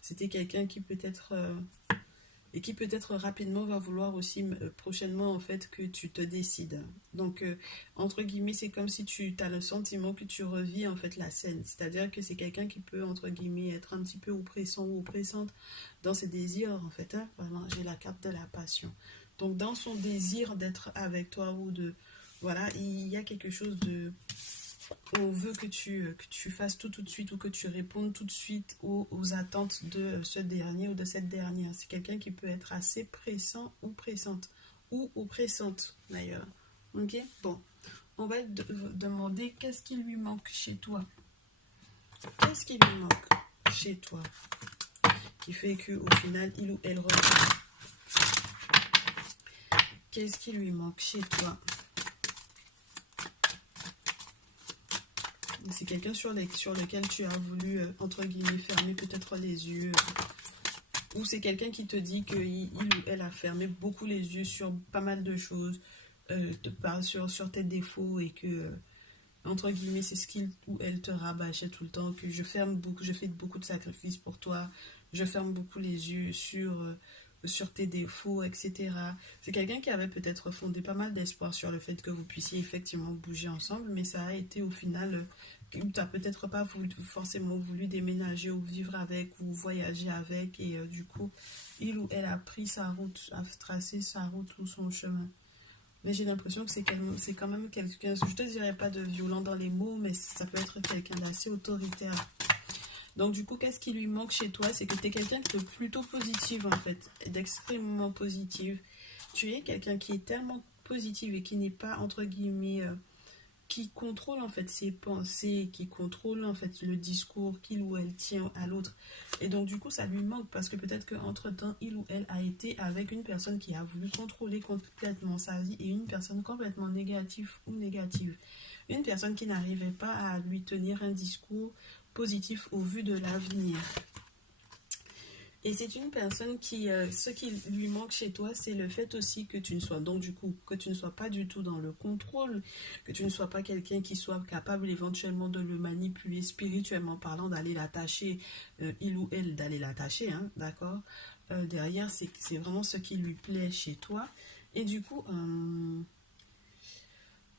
C'était quelqu'un qui peut-être et qui peut-être rapidement va vouloir aussi prochainement en fait que tu te décides. Donc entre guillemets, c'est comme si tu as le sentiment que tu revis en fait la scène. C'est-à-dire que c'est quelqu'un qui peut entre guillemets être un petit peu oppressant ou oppressante dans ses désirs en fait. Hein. Vraiment, j'ai la carte de la passion. Donc dans son désir d'être avec toi ou de voilà, il y a quelque chose de on veut que tu fasses tout de suite ou que tu répondes tout de suite aux attentes de ce dernier ou de cette dernière. C'est quelqu'un qui peut être assez pressant ou pressante. Ou oppressante d'ailleurs. Ok. Bon. On va demander qu'est-ce qui lui manque chez toi. Qu'est-ce qui lui manque chez toi qui fait qu'au final, il ou elle revient. Qu'est-ce qui lui manque chez toi? C'est quelqu'un sur lequel tu as voulu, entre guillemets, fermer peut-être les yeux. Ou c'est quelqu'un qui te dit qu'il ou elle a fermé beaucoup les yeux sur pas mal de choses, sur tes défauts et que, entre guillemets, c'est ce qu'il ou elle te rabâchait tout le temps, que je fais beaucoup de sacrifices pour toi, je ferme beaucoup les yeux sur tes défauts, etc. C'est quelqu'un qui avait peut-être fondé pas mal d'espoir sur le fait que vous puissiez effectivement bouger ensemble, mais ça a été au final, tu n'as peut-être pas forcément voulu déménager ou vivre avec ou voyager avec, et du coup, il ou elle a pris sa route, a tracé sa route ou son chemin. Mais j'ai l'impression que c'est quand même quelqu'un, je te dirais pas de violent dans les mots, mais ça peut être quelqu'un d'assez autoritaire. Donc du coup, qu'est-ce qui lui manque chez toi? C'est que tu es quelqu'un de plutôt positive en fait, d'extrêmement positive. Tu es quelqu'un qui est tellement positive et qui n'est pas, entre guillemets, qui contrôle en fait ses pensées, qui contrôle en fait le discours qu'il ou elle tient à l'autre. Et donc du coup, ça lui manque parce que peut-être qu'entre-temps, il ou elle a été avec une personne qui a voulu contrôler complètement sa vie et une personne complètement négative ou négative. Une personne qui n'arrivait pas à lui tenir un discours positif au vu de l'avenir. Et c'est une personne qui, ce qui lui manque chez toi, c'est le fait aussi que tu ne sois, donc du coup, que tu ne sois pas du tout dans le contrôle, que tu ne sois pas quelqu'un qui soit capable éventuellement de le manipuler spirituellement parlant, d'aller l'attacher, il ou elle, d'aller l'attacher, hein, d'accord. Derrière, c'est vraiment ce qui lui plaît chez toi. Et du coup,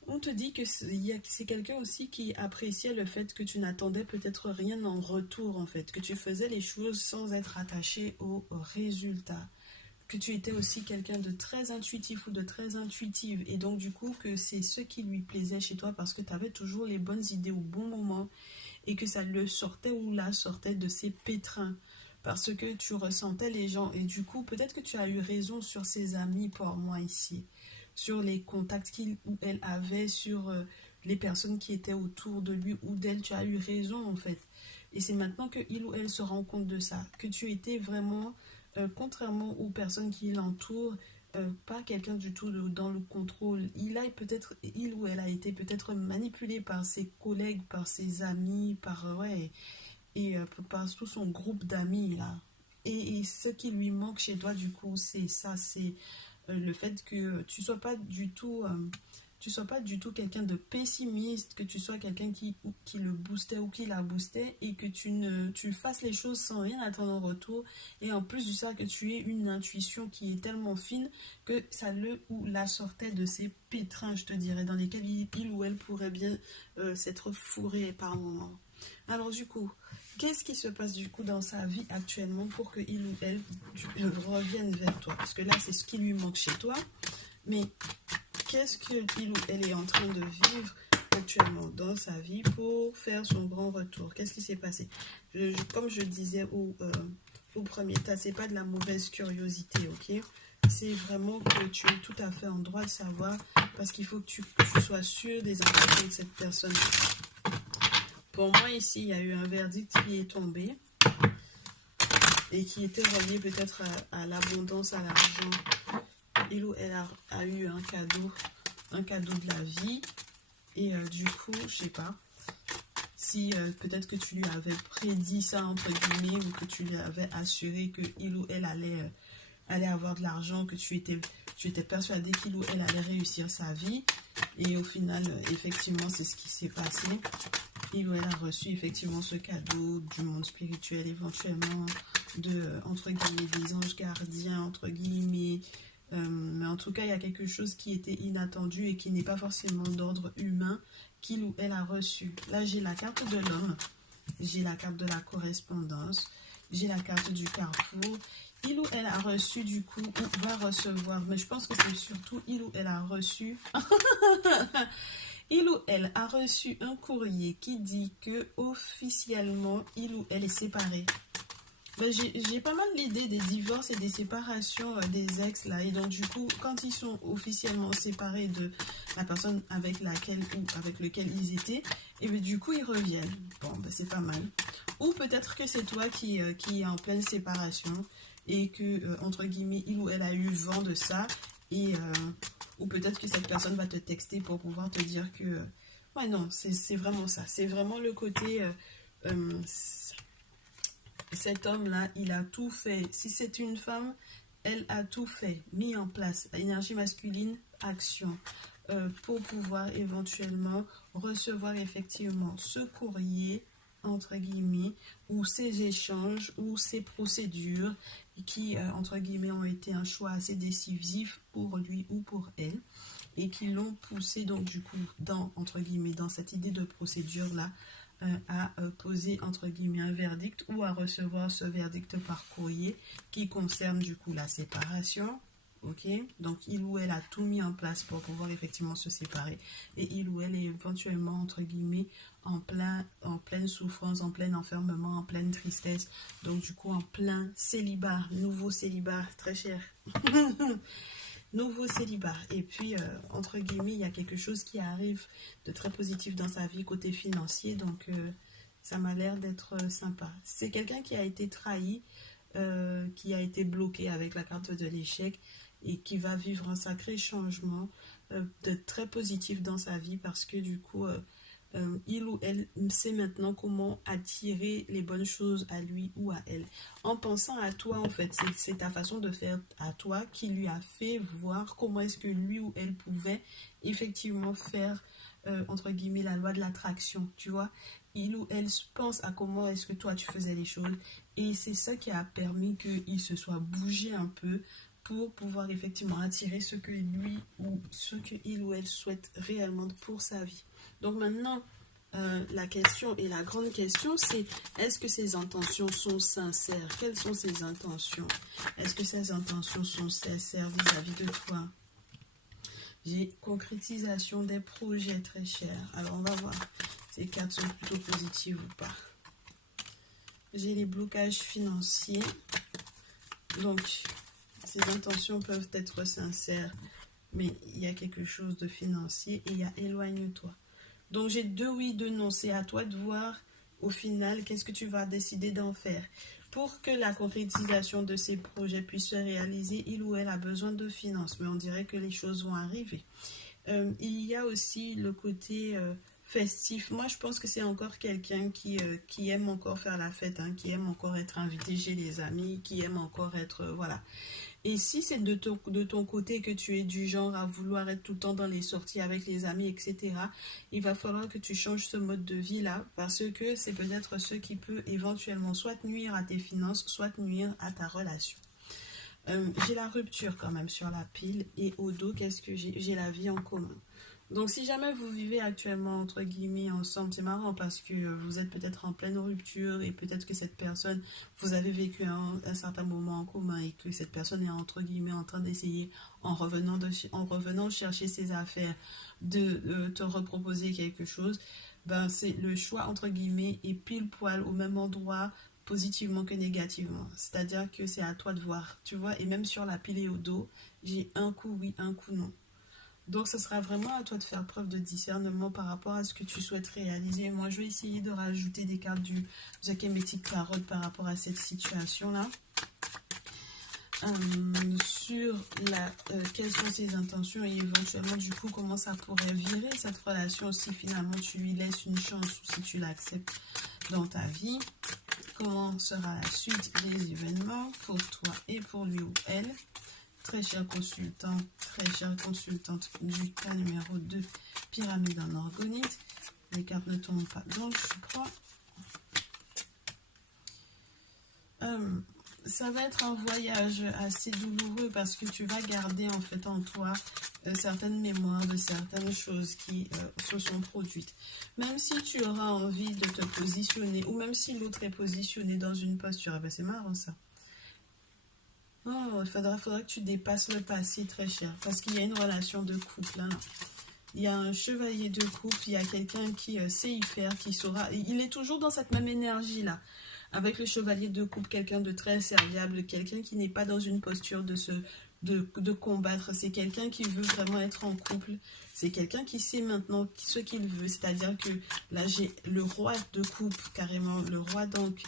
on te dit que c'est quelqu'un aussi qui appréciait le fait que tu n'attendais peut-être rien en retour, en fait, que tu faisais les choses sans être attaché au résultat, que tu étais aussi quelqu'un de très intuitif ou de très intuitive, et donc du coup que c'est ce qui lui plaisait chez toi parce que tu avais toujours les bonnes idées au bon moment et que ça le sortait ou la sortait de ses pétrins. Parce que tu ressentais les gens et du coup peut-être que tu as eu raison sur ses amis pour moi ici, sur les contacts qu'il ou elle avait, sur les personnes qui étaient autour de lui ou d'elle. Tu as eu raison en fait. Et c'est maintenant que il ou elle se rend compte de ça, que tu étais vraiment, contrairement aux personnes qui l'entourent, pas quelqu'un du tout dans le contrôle. Il ou elle a été peut-être manipulé par ses collègues, par ses amis, par par tout son groupe d'amis là. Et ce qui lui manque chez toi du coup, c'est ça, c'est le fait que tu sois pas du tout quelqu'un de pessimiste, que tu sois quelqu'un qui le boostait ou qui la boostait et que tu fasses les choses sans rien attendre en retour. Et en plus de ça, que tu aies une intuition qui est tellement fine que ça le ou la sortait de ses pétrins, je te dirais, dans lesquels il ou elle pourrait bien s'être fourré par moment. Alors du coup, qu'est-ce qui se passe du coup dans sa vie actuellement pour que il ou elle revienne vers toi? Parce que là, c'est ce qui lui manque chez toi. Mais qu'est-ce qu'il ou elle est en train de vivre actuellement dans sa vie pour faire son grand retour? Qu'est-ce qui s'est passé? Comme je disais au premier tas, c'est pas de la mauvaise curiosité, ok? C'est vraiment que tu es tout à fait en droit de savoir parce qu'il faut que tu sois sûr des intentions de cette personne. Pour moi, ici, il y a eu un verdict qui est tombé et qui était relié peut-être à l'abondance, à l'argent. Il ou elle a eu un cadeau de la vie. Et du coup, je sais pas si peut-être que tu lui avais prédit ça, entre guillemets, ou que tu lui avais assuré que il ou elle allait avoir de l'argent, que tu étais persuadé qu'il ou elle allait réussir sa vie. Et au final, effectivement, c'est ce qui s'est passé. Il ou elle a reçu effectivement ce cadeau du monde spirituel, éventuellement entre guillemets, des anges gardiens, entre guillemets. Mais en tout cas, il y a quelque chose qui était inattendu et qui n'est pas forcément d'ordre humain qu'il ou elle a reçu. Là, j'ai la carte de l'homme, j'ai la carte de la correspondance, j'ai la carte du carrefour. Il ou elle a reçu du coup, ou va recevoir, mais je pense que c'est surtout il ou elle a reçu. Il ou elle a reçu un courrier qui dit que officiellement il ou elle est séparé. Ben, j'ai pas mal l'idée des divorces et des séparations des ex là, et donc du coup quand ils sont officiellement séparés de la personne avec laquelle ou avec lequel ils étaient, et ben, du coup ils reviennent. Bon, ben, c'est pas mal. Ou peut-être que c'est toi qui est en pleine séparation et que entre guillemets il ou elle a eu vent de ça, et ou peut-être que cette personne va te texter pour pouvoir te dire que ouais, non, c'est vraiment ça, c'est vraiment le côté euh, cet homme-là, il a tout fait. Si c'est une femme, elle a tout fait, mis en place. Énergie masculine, action, pour pouvoir éventuellement recevoir effectivement ce courrier, entre guillemets, ou ces échanges, ou ces procédures qui, entre guillemets, ont été un choix assez décisif pour lui ou pour elle, et qui l'ont poussé, donc, du coup, entre guillemets, dans cette idée de procédure-là, à poser entre guillemets un verdict ou à recevoir ce verdict par courrier qui concerne du coup la séparation. Ok, donc il ou elle a tout mis en place pour pouvoir effectivement se séparer, et il ou elle est éventuellement entre guillemets en pleine souffrance, en plein enfermement, en pleine tristesse, donc du coup en plein célibat, nouveau célibat très cher. Nouveau célibat. Et puis, entre guillemets, il y a quelque chose qui arrive de très positif dans sa vie côté financier. Donc, ça m'a l'air d'être sympa. C'est quelqu'un qui a été trahi, qui a été bloqué avec la carte de l'échec et qui va vivre un sacré changement de très positif dans sa vie parce que du coup, il ou elle sait maintenant comment attirer les bonnes choses à lui ou à elle. En pensant à toi, en fait, c'est ta façon de faire à toi qui lui a fait voir comment est-ce que lui ou elle pouvait effectivement faire, entre guillemets, la loi de l'attraction, tu vois. Il ou elle pense à comment est-ce que toi tu faisais les choses, et c'est ça qui a permis qu'il se soit bougé un peu pour pouvoir effectivement attirer ce que lui ou ce que il ou elle souhaite réellement pour sa vie. Donc maintenant, la question et la grande question, c'est est-ce que ces intentions sont sincères? Quelles sont ces intentions? Est-ce que ces intentions sont sincères vis-à-vis de toi? J'ai concrétisation des projets très chers. Alors on va voir. Ces cartes sont plutôt positives ou pas. J'ai les blocages financiers. Donc, ces intentions peuvent être sincères, mais il y a quelque chose de financier et il y a éloigne-toi. Donc, j'ai 2 oui, 2 non. C'est à toi de voir au final qu'est-ce que tu vas décider d'en faire. Pour que la concrétisation de ces projets puisse se réaliser, il ou elle a besoin de finances, mais on dirait que les choses vont arriver. Il y a aussi le côté festif. Moi, je pense que c'est encore quelqu'un qui aime encore faire la fête, hein, qui aime encore être invité chez les amis, qui aime encore être... voilà. Et si c'est de ton côté que tu es du genre à vouloir être tout le temps dans les sorties avec les amis, etc., il va falloir que tu changes ce mode de vie-là, parce que c'est peut-être ce qui peut éventuellement soit nuire à tes finances, soit nuire à ta relation. J'ai la rupture quand même sur la pile, et au dos, qu'est-ce que j'ai la vie en commun. Donc si jamais vous vivez actuellement entre guillemets ensemble, c'est marrant parce que vous êtes peut-être en pleine rupture et peut-être que cette personne, vous avez vécu un certain moment en commun et que cette personne est entre guillemets en train d'essayer en revenant chercher ses affaires de te reproposer quelque chose. Ben c'est le choix entre guillemets est pile poil au même endroit, positivement que négativement. C'est-à-dire que c'est à toi de voir, tu vois. Et même sur la pile et au dos, j'ai un coup oui, un coup non. Donc, ce sera vraiment à toi de faire preuve de discernement par rapport à ce que tu souhaites réaliser. Moi, je vais essayer de rajouter des cartes du Kemetic Tarot par rapport à cette situation-là. Sur quelles sont ses intentions et éventuellement, du coup, comment ça pourrait virer cette relation si finalement tu lui laisses une chance ou si tu l'acceptes dans ta vie. Comment sera la suite des événements pour toi et pour lui ou elle. Très cher consultant, très chère consultante du cas numéro 2, pyramide en orgonite. Les cartes ne tombent pas, donc je crois. Ça va être un voyage assez douloureux parce que tu vas garder en fait en toi certaines mémoires de certaines choses qui se sont produites. Même si tu auras envie de te positionner, ou même si l'autre est positionné dans une posture, ben c'est marrant ça. Oh, il faudra que tu dépasses le passé, très cher. Parce qu'il y a une relation de couple. Hein. Il y a un chevalier de couple. Il y a quelqu'un qui sait y faire, qui saura. Il est toujours dans cette même énergie-là. Avec le chevalier de couple, quelqu'un de très serviable. Quelqu'un qui n'est pas dans une posture de combattre. C'est quelqu'un qui veut vraiment être en couple. C'est quelqu'un qui sait maintenant ce qu'il veut. C'est-à-dire que là, j'ai le roi de couple, carrément. Le roi donc...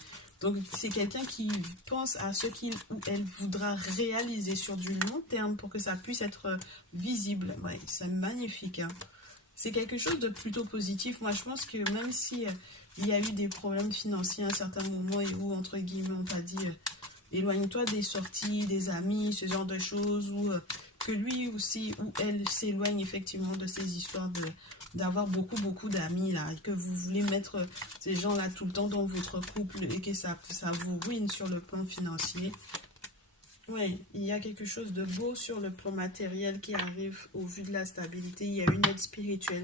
Donc, c'est quelqu'un qui pense à ce qu'il ou elle voudra réaliser sur du long terme pour que ça puisse être visible. Ouais, c'est magnifique. Hein. C'est quelque chose de plutôt positif. Moi, je pense que même si il y a eu des problèmes financiers à un certain moment et où, entre guillemets, on t'a dit éloigne-toi des sorties, des amis, ce genre de choses, ou que lui aussi ou elle s'éloigne effectivement de ces histoires d'avoir beaucoup d'amis là, et que vous voulez mettre ces gens là tout le temps dans votre couple et que ça vous ruine sur le plan financier. Oui, il y a quelque chose de beau sur le plan matériel qui arrive au vu de la stabilité. Il y a une aide spirituelle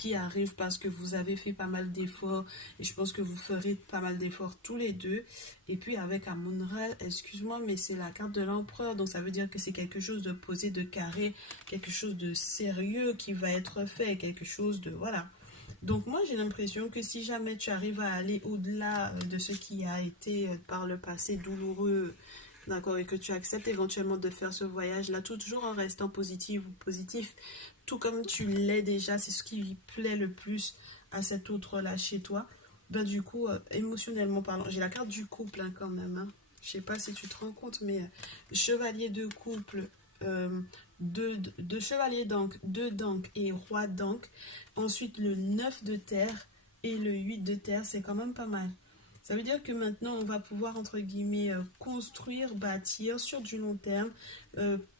qui arrive parce que vous avez fait pas mal d'efforts et je pense que vous ferez pas mal d'efforts tous les deux. Et puis avec Amun-Ra, excuse-moi, mais c'est la carte de l'empereur, donc ça veut dire que c'est quelque chose de posé, de carré, quelque chose de sérieux qui va être fait, quelque chose de... Voilà. Donc moi j'ai l'impression que si jamais tu arrives à aller au-delà de ce qui a été par le passé douloureux, d'accord, et que tu acceptes éventuellement de faire ce voyage-là, toujours en restant positif ou positif, tout comme tu l'es déjà, c'est ce qui plaît le plus à cet autre-là chez toi. Ben du coup, émotionnellement parlant, j'ai la carte du couple hein, quand même. Hein. Je sais pas si tu te rends compte, mais chevalier de couple, deux chevaliers d'encre, 2 d'encre et roi d'encre. Ensuite, le 9 de terre et le 8 de terre, c'est quand même pas mal. Ça veut dire que maintenant, on va pouvoir, entre guillemets, construire, bâtir sur du long terme,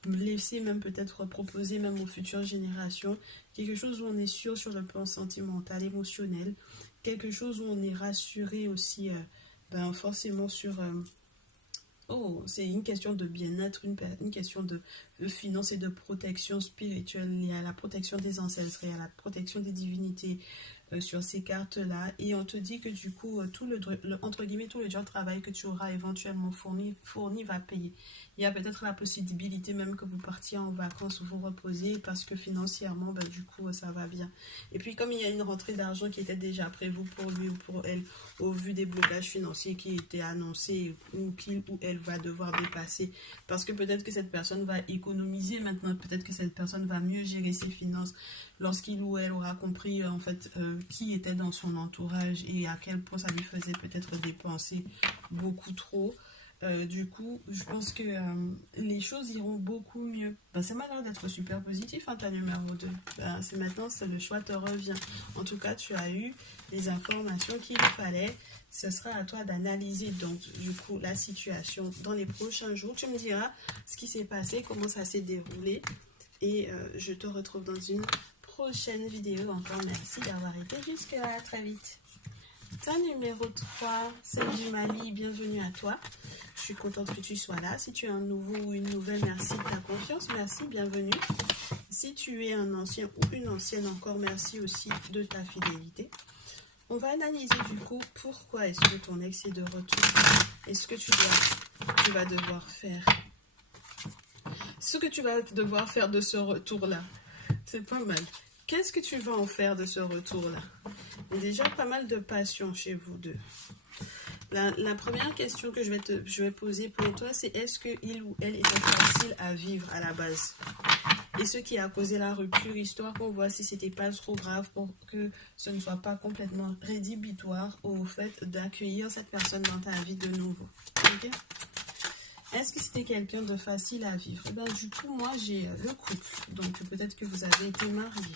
laisser même peut-être proposer même aux futures générations quelque chose où on est sûr sur le plan sentimental, émotionnel, quelque chose où on est rassuré aussi, forcément sur... Oh, c'est une question de bien-être, une question de finance et de protection spirituelle. Il y a la protection des ancêtres, il y a la protection des divinités sur ces cartes-là. Et on te dit que du coup, entre guillemets, tout le dur travail que tu auras éventuellement fourni va payer. Il y a peut-être la possibilité même que vous partiez en vacances, vous reposez parce que financièrement, du coup, ça va bien. Et puis, comme il y a une rentrée d'argent qui était déjà prévue pour lui ou pour elle, au vu des blocages financiers qui étaient annoncés ou qu'il ou elle va devoir dépasser, parce que peut-être que cette personne va économiser maintenant, peut-être que cette personne va mieux gérer ses finances lorsqu'il ou elle aura compris en fait qui était dans son entourage et à quel point ça lui faisait peut-être dépenser beaucoup trop. Du coup, je pense que les choses iront beaucoup mieux. Ça m'a l'air d'être super positif, hein, ta numéro 2. C'est maintenant, le choix te revient. En tout cas, tu as eu les informations qu'il fallait. Ce sera à toi d'analyser donc du coup la situation dans les prochains jours. Tu me diras ce qui s'est passé, comment ça s'est déroulé. Et je te retrouve dans une prochaine vidéo. Encore merci d'avoir été jusque-là. Très vite. Ta numéro 3, celle du Mali, bienvenue à toi. Je suis contente que tu sois là. Si tu es un nouveau ou une nouvelle, merci de ta confiance. Merci, bienvenue. Si tu es un ancien ou une ancienne, encore merci aussi de ta fidélité. On va analyser du coup pourquoi est-ce que ton ex est de retour. Est-ce que tu vas devoir faire ce que tu vas devoir faire de ce retour-là. C'est pas mal. Qu'est-ce que tu vas en faire de ce retour-là? Il y a déjà pas mal de passion chez vous deux. La première question que je vais poser pour toi, c'est est-ce qu'il ou elle est facile à vivre à la base? et ce qui a causé la rupture, histoire qu'on voit si c'était pas trop grave pour que ce ne soit pas complètement rédhibitoire au fait d'accueillir cette personne dans ta vie de nouveau. Ok? Est-ce que c'était quelqu'un de facile à vivre? Eh bien, du coup, moi, j'ai le couple. Donc, peut-être que vous avez été marié.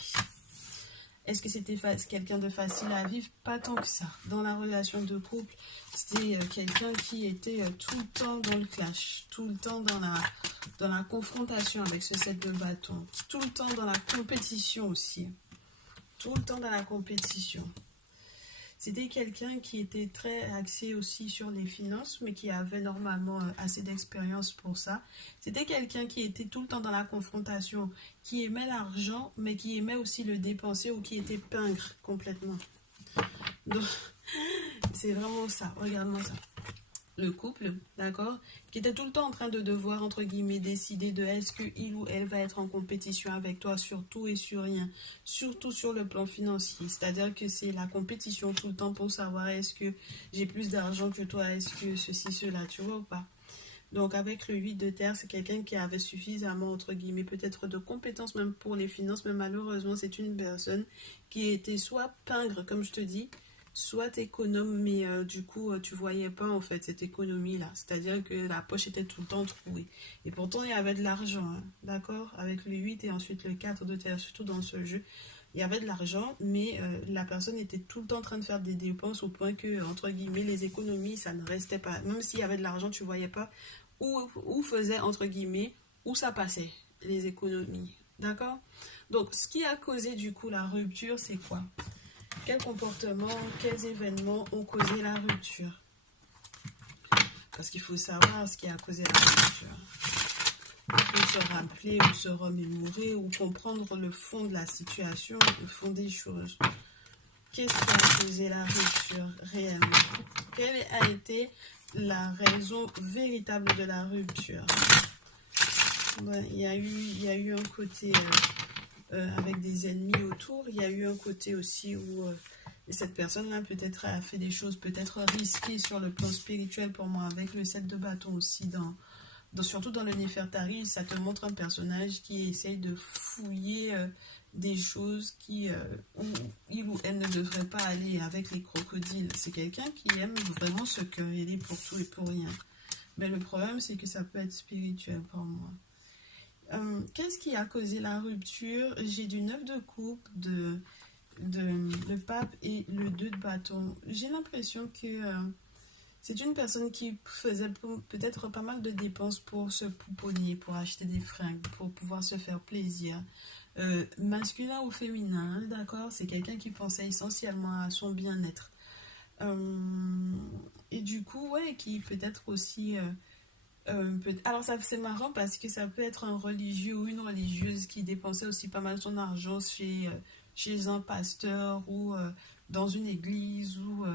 Est-ce que c'était quelqu'un de facile à vivre? Pas tant que ça. Dans la relation de couple, c'était quelqu'un qui était tout le temps dans le clash, tout le temps dans la confrontation avec ce set de bâtons, tout le temps dans la compétition aussi. Tout le temps dans la compétition. C'était quelqu'un qui était très axé aussi sur les finances, mais qui avait normalement assez d'expérience pour ça. C'était quelqu'un qui était tout le temps dans la confrontation, qui aimait l'argent, mais qui aimait aussi le dépenser ou qui était pingre complètement. Donc, c'est vraiment ça. Regarde-moi ça. Le couple, d'accord, qui était tout le temps en train de devoir, entre guillemets, décider de est-ce qu'il ou elle va être en compétition avec toi sur tout et sur rien, surtout sur le plan financier. C'est-à-dire que c'est la compétition tout le temps pour savoir est-ce que j'ai plus d'argent que toi, est-ce que ceci, cela, tu vois ou pas. Donc avec le 8 de terre, c'est quelqu'un qui avait suffisamment, entre guillemets, peut-être de compétences même pour les finances, mais malheureusement, c'est une personne qui était soit pingre, comme je te dis, soit économe, mais du coup, tu voyais pas en fait cette économie-là. C'est-à-dire que la poche était tout le temps trouée. Et pourtant, il y avait de l'argent, hein, d'accord? Avec le 8 et ensuite le 4 de terre, surtout dans ce jeu, il y avait de l'argent, mais la personne était tout le temps en train de faire des dépenses au point que, entre guillemets, les économies, ça ne restait pas. Même s'il y avait de l'argent, tu voyais pas où faisait, entre guillemets, où ça passait, les économies. D'accord? Donc, ce qui a causé du coup la rupture, c'est quoi? Quels comportements, quels événements ont causé la rupture? Parce qu'il faut savoir ce qui a causé la rupture. Il faut se rappeler ou se remémorer ou comprendre le fond de la situation, le fond des choses. Qu'est-ce qui a causé la rupture réellement? Quelle a été la raison véritable de la rupture? Ouais, il y a eu un côté avec des ennemis autour. Il y a eu un côté aussi où cette personne-là peut-être a fait des choses peut-être risquées sur le plan spirituel pour moi. Avec le 7 de bâton aussi, surtout dans le Néfertari, ça te montre un personnage qui essaye de fouiller des choses où il ou elle ne devrait pas aller avec les crocodiles. C'est quelqu'un qui aime vraiment se quereller pour tout et pour rien. Mais le problème, c'est que ça peut être spirituel pour moi. Qu'est-ce qui a causé la rupture? J'ai du 9 de coupe, le pape et le 2 de bâton. J'ai l'impression que c'est une personne qui faisait peut-être pas mal de dépenses pour se pouponner, pour acheter des fringues, pour pouvoir se faire plaisir. Masculin ou féminin, d'accord? C'est quelqu'un qui pensait essentiellement à son bien-être. Et du coup, ouais, qui peut-être aussi... alors ça c'est marrant parce que ça peut être un religieux ou une religieuse qui dépensait aussi pas mal son argent chez un pasteur ou dans une église ou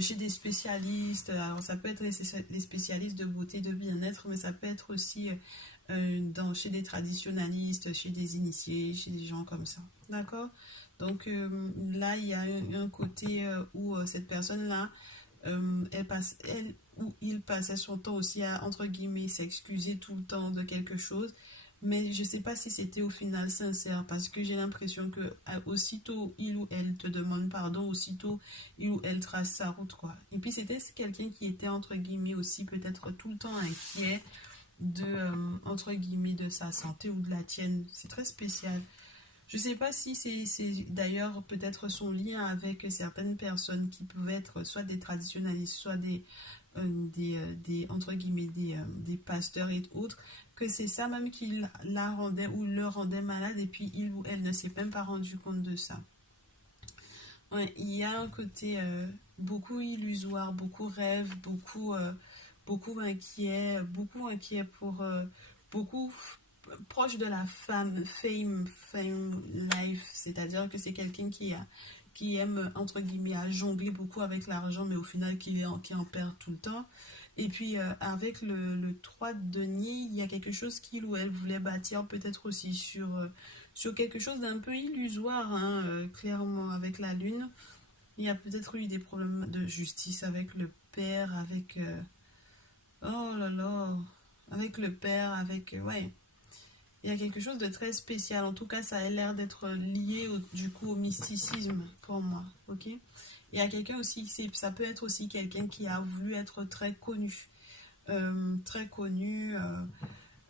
chez des spécialistes. Alors ça peut être les spécialistes de beauté, de bien-être, mais ça peut être aussi chez des traditionalistes, chez des initiés, chez des gens comme ça. D'accord? Donc là, il y a un côté où cette personne-là, elle ou il passait son temps aussi à, entre guillemets, s'excuser tout le temps de quelque chose. Mais je ne sais pas si c'était au final sincère parce que j'ai l'impression que aussitôt il ou elle te demande pardon, aussitôt il ou elle trace sa route, quoi. Et puis c'était quelqu'un qui était, entre guillemets, aussi peut-être tout le temps inquiet entre guillemets, de sa santé ou de la tienne. C'est très spécial. Je ne sais pas si c'est d'ailleurs peut-être son lien avec certaines personnes qui pouvaient être soit des traditionalistes, soit entre guillemets, des pasteurs et autres, que c'est ça même qui la rendait ou le rendait malade et puis il ou elle ne s'est même pas rendu compte de ça. Ouais, il y a un côté beaucoup illusoire, beaucoup rêve, beaucoup inquiet pour beaucoup proche de la fame life, c'est-à-dire que c'est quelqu'un qui aime, entre guillemets, à jongler beaucoup avec l'argent, mais au final qui en perd tout le temps. Et puis avec le 3 de denier, il y a quelque chose qu'il ou elle voulait bâtir peut-être aussi sur quelque chose d'un peu illusoire, hein, clairement, avec la lune. Il y a peut-être eu des problèmes de justice avec le père, oh là là, avec le père, ouais. Il y a quelque chose de très spécial. En tout cas, ça a l'air d'être lié du coup au mysticisme pour moi. Ok. Il y a quelqu'un aussi, ça peut être aussi quelqu'un qui a voulu être très connu. Très connu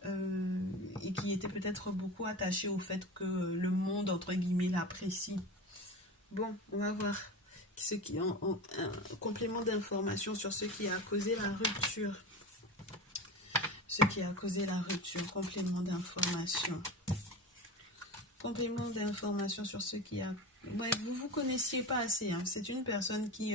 et qui était peut-être beaucoup attaché au fait que le monde, entre guillemets, l'apprécie. Bon, on va voir ce qui, un complément d'information sur ce qui a causé la rupture. Ce qui a causé la rupture, complément d'information. Complément d'information sur ce qui a... Ouais, vous connaissiez pas assez. Hein. C'est une personne qui,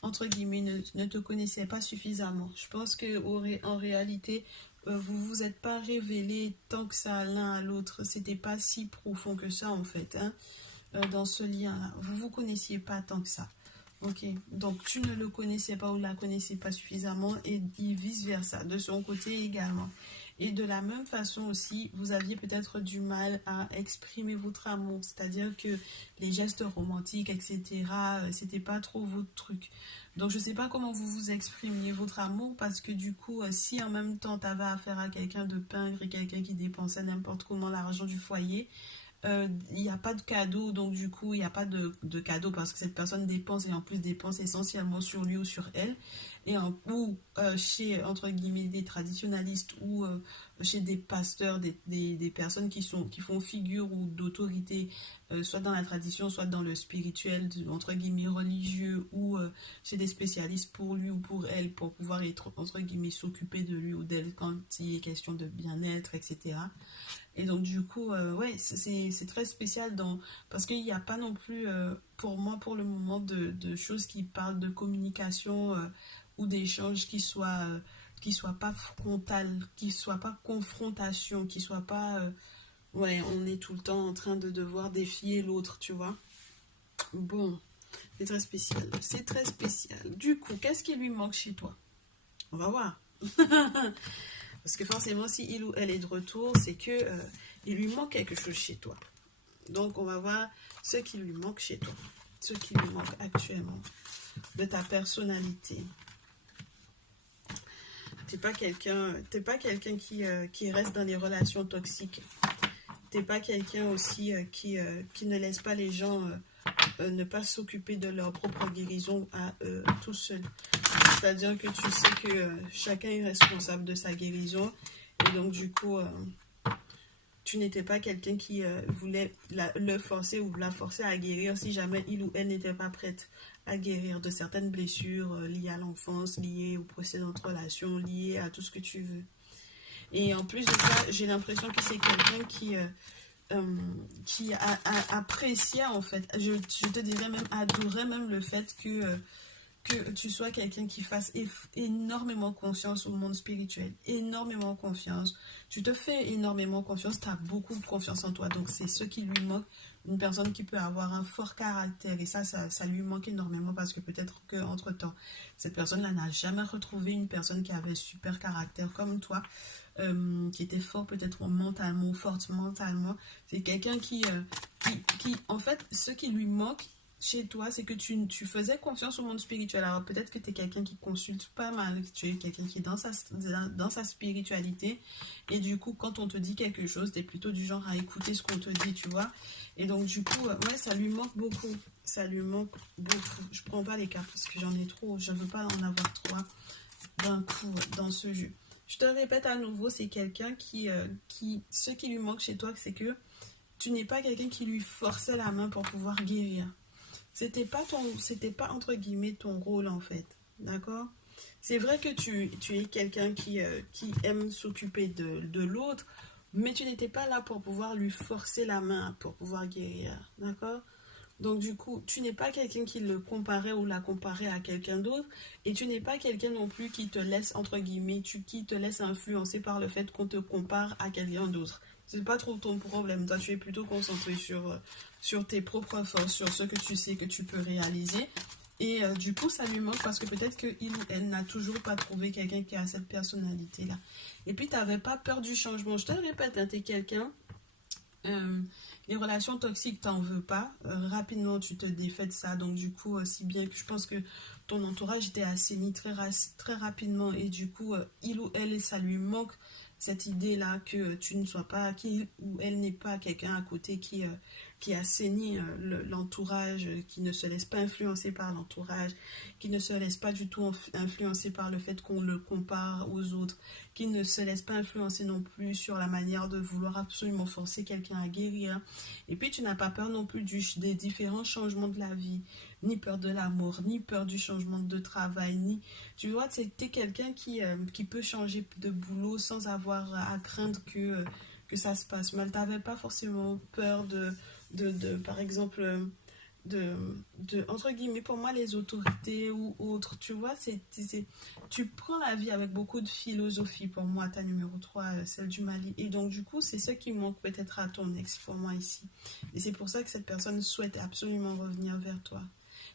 entre guillemets, ne te connaissait pas suffisamment. Je pense qu'en réalité, vous vous êtes pas révélé tant que ça l'un à l'autre. C'était pas si profond que ça, en fait, hein, dans ce lien-là. Vous connaissiez pas tant que ça. Ok, donc tu ne le connaissais pas ou la connaissais pas suffisamment et vice-versa, de son côté également. Et de la même façon aussi, vous aviez peut-être du mal à exprimer votre amour, c'est-à-dire que les gestes romantiques, etc., c'était pas trop votre truc. Donc je sais pas comment vous vous exprimiez votre amour parce que du coup, si en même temps tu avais affaire à quelqu'un de pingre et quelqu'un qui dépensait n'importe comment l'argent du foyer, il n'y a pas de cadeau, donc du coup, il n'y a pas de cadeau parce que cette personne dépense et en plus dépense essentiellement sur lui ou sur elle. Ou chez, entre guillemets, des traditionalistes ou chez des pasteurs, des personnes qui font figure ou d'autorité, soit dans la tradition, soit dans le spirituel, entre guillemets, religieux, ou chez des spécialistes pour lui ou pour elle, pour pouvoir être, entre guillemets, s'occuper de lui ou d'elle quand il est question de bien-être, etc. Et donc, du coup, ouais, c'est très spécial parce qu'il n'y a pas non plus, pour moi, pour le moment, de choses qui parlent de communication ou d'échanges qui soient pas frontales, qui soient pas confrontation, qui soient pas, ouais, on est tout le temps en train de devoir défier l'autre, tu vois. Bon, c'est très spécial. C'est très spécial. Du coup, qu'est-ce qui lui manque chez toi? On va voir. Parce que forcément, si il ou elle est de retour, c'est que il lui manque quelque chose chez toi. Donc, on va voir ce qui lui manque chez toi. Ce qui lui manque actuellement de ta personnalité. T'es pas quelqu'un qui reste dans les relations toxiques. T'es pas quelqu'un aussi qui ne laisse pas les gens ne pas s'occuper de leur propre guérison à tout seul. C'est-à-dire que tu sais que chacun est responsable de sa guérison. Et donc, du coup, tu n'étais pas quelqu'un qui voulait le forcer ou la forcer à guérir si jamais il ou elle n'était pas prête à guérir de certaines blessures liées à l'enfance, liées aux précédentes relations, liées à tout ce que tu veux. Et en plus de ça, j'ai l'impression que c'est quelqu'un qui appréciait en fait, je te dirais même, adorait même le fait que tu sois quelqu'un qui fasse énormément confiance au monde spirituel, énormément confiance. Tu te fais énormément confiance, tu as beaucoup de confiance en toi. Donc, c'est ce qui lui manque. Une personne qui peut avoir un fort caractère. Et ça lui manque énormément parce que peut-être qu'entre-temps, cette personne-là n'a jamais retrouvé une personne qui avait super caractère comme toi, qui était fort peut-être mentalement, forte mentalement. C'est quelqu'un en fait, ce qui lui manque, chez toi, c'est que tu faisais confiance au monde spirituel. Alors peut-être que tu es quelqu'un qui consulte pas mal, que tu es quelqu'un qui est dans sa spiritualité. Et du coup, quand on te dit quelque chose, tu es plutôt du genre à écouter ce qu'on te dit, tu vois. Et donc du coup, ouais, ça lui manque beaucoup. Ça lui manque beaucoup. Je prends pas les cartes parce que j'en ai trop. Je ne veux pas en avoir trois d'un coup dans ce jeu. Je te répète à nouveau, c'est quelqu'un ce qui lui manque chez toi, c'est que tu n'es pas quelqu'un qui lui forçait la main pour pouvoir guérir. C'était pas entre guillemets ton rôle en fait, d'accord? C'est vrai que tu es quelqu'un qui aime s'occuper de l'autre, mais tu n'étais pas là pour pouvoir lui forcer la main pour pouvoir guérir, d'accord? Donc du coup, tu n'es pas quelqu'un qui le comparait ou la comparait à quelqu'un d'autre, et tu n'es pas quelqu'un non plus qui te laisse, entre guillemets, qui te laisse influencer par le fait qu'on te compare à quelqu'un d'autre. C'est pas trop ton problème. Toi, tu es plutôt concentré sur tes propres forces, sur ce que tu sais que tu peux réaliser. Et du coup, ça lui manque parce que peut-être qu'il ou elle n'a toujours pas trouvé quelqu'un qui a cette personnalité-là. Et puis, tu n'avais pas peur du changement. Je te le répète, hein, tu es quelqu'un. Les relations toxiques, t'en veux pas. Rapidement, tu te défais de ça. Donc, du coup, si bien que je pense que ton entourage était assaini très rapidement. Et du coup, il ou elle, ça lui manque cette idée-là que tu ne sois pas, qu'il ou elle n'est pas quelqu'un à côté qui assainit l'entourage, qui ne se laisse pas influencer par l'entourage, qui ne se laisse pas du tout influencer par le fait qu'on le compare aux autres, qui ne se laisse pas influencer non plus sur la manière de vouloir absolument forcer quelqu'un à guérir. Et puis tu n'as pas peur non plus des différents changements de la vie, ni peur de l'amour, ni peur du changement de travail, ni... Tu vois, tu es quelqu'un qui peut changer de boulot sans avoir à craindre que ça se passe mal. Tu n'avais pas forcément peur par exemple, entre guillemets, pour moi, les autorités ou autres, tu vois, tu prends la vie avec beaucoup de philosophie, pour moi, ta numéro 3 celle du Mali. Et donc, du coup, c'est ce qui manque peut-être à ton ex, pour moi, ici. Et c'est pour ça que cette personne souhaite absolument revenir vers toi.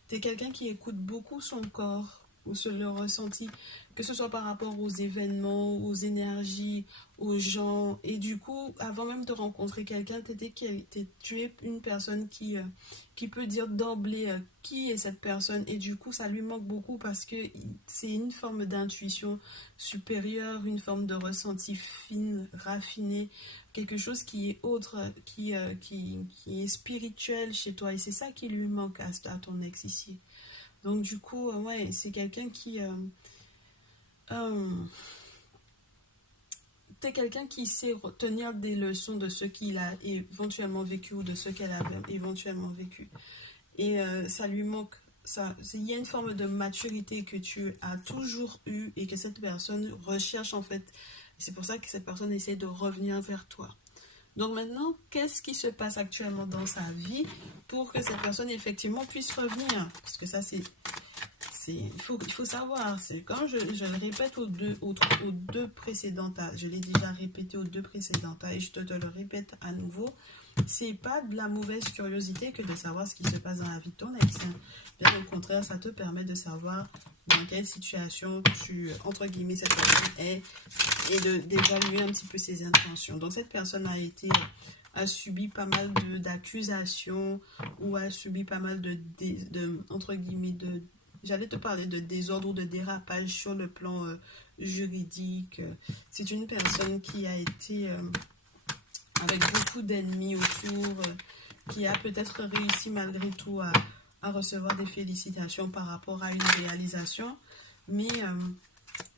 Tu es quelqu'un qui écoute beaucoup son corps ou le ressenti, que ce soit par rapport aux événements, aux énergies, aux gens. Et du coup, avant même de rencontrer quelqu'un, tu es une personne qui peut dire d'emblée qui est cette personne. Et du coup, ça lui manque beaucoup parce que c'est une forme d'intuition supérieure, une forme de ressenti fine, raffiné, quelque chose qui est autre, qui est spirituel chez toi. Et c'est ça qui lui manque à ton ex ici. Donc du coup, ouais, c'est quelqu'un t'es quelqu'un qui sait retenir des leçons de ce qu'il a éventuellement vécu ou de ce qu'elle a éventuellement vécu. Et ça lui manque, il y a une forme de maturité que tu as toujours eue et que cette personne recherche en fait. C'est pour ça que cette personne essaie de revenir vers toi. Donc maintenant, qu'est-ce qui se passe actuellement dans sa vie pour que cette personne effectivement puisse revenir? Parce que ça, il faut savoir, c'est quand je le répète aux deux précédentes, je l'ai déjà répété aux deux précédentes, et je te le répète à nouveau, c'est pas de la mauvaise curiosité que de savoir ce qui se passe dans la vie de ton ex. Bien au contraire, ça te permet de savoir dans quelle situation entre guillemets, cette personne est et d'évaluer un petit peu ses intentions. Donc cette personne a subi pas mal d'accusations ou a subi pas mal entre guillemets, j'allais te parler de désordre ou de dérapage sur le plan juridique. C'est une personne qui a été avec beaucoup d'ennemis autour, qui a peut-être réussi malgré tout à recevoir des félicitations par rapport à une réalisation. Mais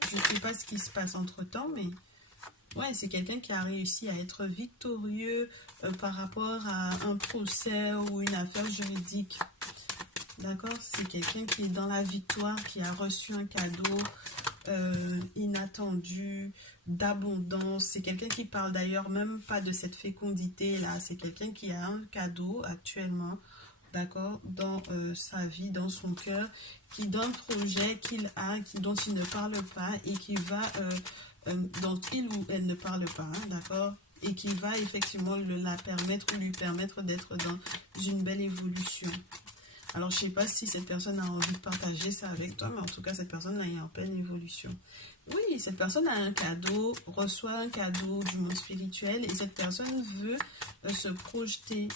je ne sais pas ce qui se passe entre-temps, mais ouais, c'est quelqu'un qui a réussi à être victorieux par rapport à un procès ou une affaire juridique. D'accord? C'est quelqu'un qui est dans la victoire, qui a reçu un cadeau inattendu, d'abondance. C'est quelqu'un qui parle d'ailleurs même pas de cette fécondité-là. C'est quelqu'un qui a un cadeau actuellement, d'accord, dans sa vie, dans son cœur, d'un projet qu'il a, dont il ne parle pas et qui va, dont il ou elle ne parle pas, hein, d'accord, et qui va effectivement lui permettre d'être dans une belle évolution. Alors, je ne sais pas si cette personne a envie de partager ça avec toi, mais en tout cas, cette personne-là est en pleine évolution. Oui, cette personne a un cadeau, reçoit un cadeau du monde spirituel et cette personne veut se projeter.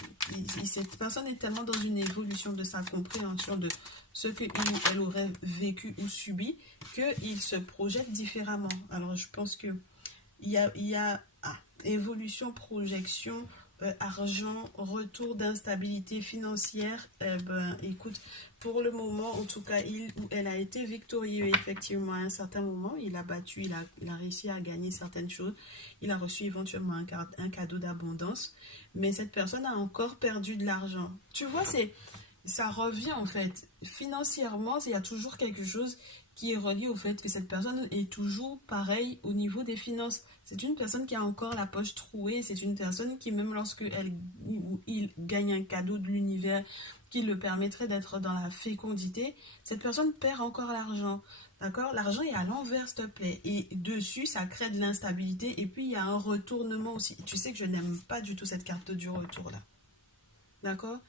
Et cette personne est tellement dans une évolution de sa compréhension de ce qu'il ou elle aurait vécu ou subi qu'il se projette différemment. Alors, je pense que il y a évolution, projection, argent, retour d'instabilité financière. Écoute, pour le moment, en tout cas, il ou elle a été victorieux effectivement à un certain moment. Il a battu, il a réussi à gagner certaines choses. Il a reçu éventuellement un cadeau d'abondance. Mais cette personne a encore perdu de l'argent. Tu vois, ça revient en fait. Financièrement, il y a toujours quelque chose qui est relié au fait que cette personne est toujours pareil au niveau des finances. C'est une personne qui a encore la poche trouée. C'est une personne qui, même lorsque elle ou il gagne un cadeau de l'univers qui le permettrait d'être dans la fécondité, cette personne perd encore l'argent. D'accord? L'argent est à l'envers, s'il te plaît. Et dessus, ça crée de l'instabilité. Et puis, il y a un retournement aussi. Tu sais que je n'aime pas du tout cette carte du retour là. D'accord?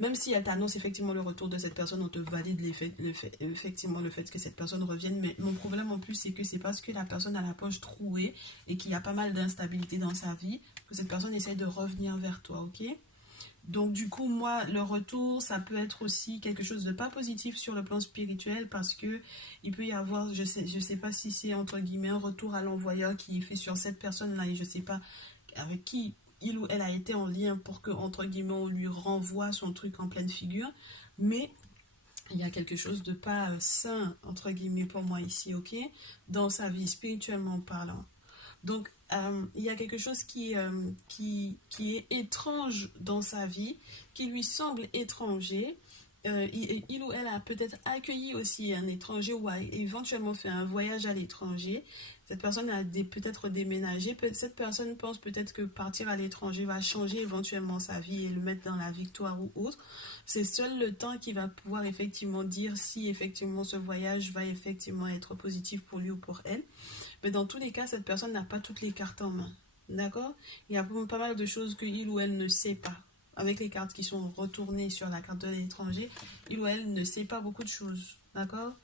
Même si elle t'annonce effectivement le retour de cette personne, on te valide effectivement le fait que cette personne revienne. Mais mon problème en plus, c'est que c'est parce que la personne a la poche trouée et qu'il y a pas mal d'instabilité dans sa vie que cette personne essaie de revenir vers toi, ok? Donc du coup, moi, le retour, ça peut être aussi quelque chose de pas positif sur le plan spirituel parce que il peut y avoir, je sais pas si c'est entre guillemets un retour à l'envoyeur qui est fait sur cette personne-là et je sais pas avec qui il ou elle a été en lien pour que, entre guillemets, on lui renvoie son truc en pleine figure. Mais il y a quelque chose de pas sain, entre guillemets, pour moi ici, ok? Dans sa vie, spirituellement parlant. Donc, il y a quelque chose qui est étrange dans sa vie, qui lui semble étranger. Il ou elle a peut-être accueilli aussi un étranger ou a éventuellement fait un voyage à l'étranger. Cette personne a peut-être déménagé. Cette personne pense peut-être que partir à l'étranger va changer éventuellement sa vie et le mettre dans la victoire ou autre. C'est seul le temps qui va pouvoir effectivement dire si effectivement ce voyage va effectivement être positif pour lui ou pour elle. Mais dans tous les cas, cette personne n'a pas toutes les cartes en main. D'accord? Il y a pas mal de choses que il ou elle ne sait pas. Avec les cartes qui sont retournées sur la carte de l'étranger, il ou elle ne sait pas beaucoup de choses. D'accord?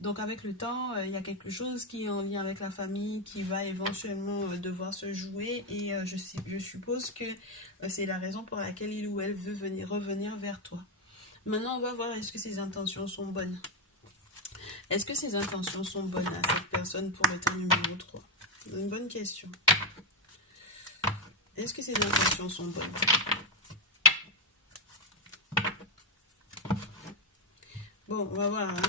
Donc avec le temps, il y a quelque chose qui est en lien avec la famille qui va éventuellement devoir se jouer et je suppose que c'est la raison pour laquelle il ou elle veut revenir vers toi. Maintenant, on va voir est-ce que ses intentions sont bonnes. Est-ce que ses intentions sont bonnes à cette personne pour le temps numéro 3? C'est une bonne question. Est-ce que ses intentions sont bonnes? Bon, on va voir, hein.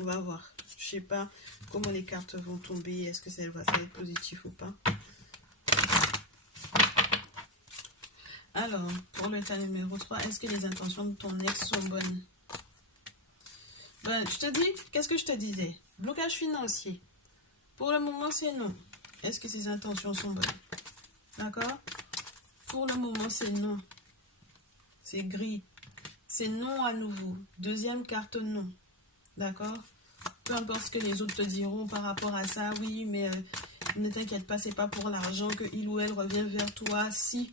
On va voir. Je sais pas comment les cartes vont tomber. Est-ce que ça va être positif ou pas? Alors, pour le tas numéro 3, est-ce que les intentions de ton ex sont bonnes? Ben, je te dis, qu'est-ce que je te disais? Blocage financier. Pour le moment, c'est non. Est-ce que ses intentions sont bonnes? D'accord? Pour le moment, c'est non. C'est gris. C'est non à nouveau. Deuxième carte, non. D'accord? Peu importe ce que les autres te diront par rapport à ça, oui, mais ne t'inquiète pas, c'est pas pour l'argent que il ou elle revient vers toi. Si.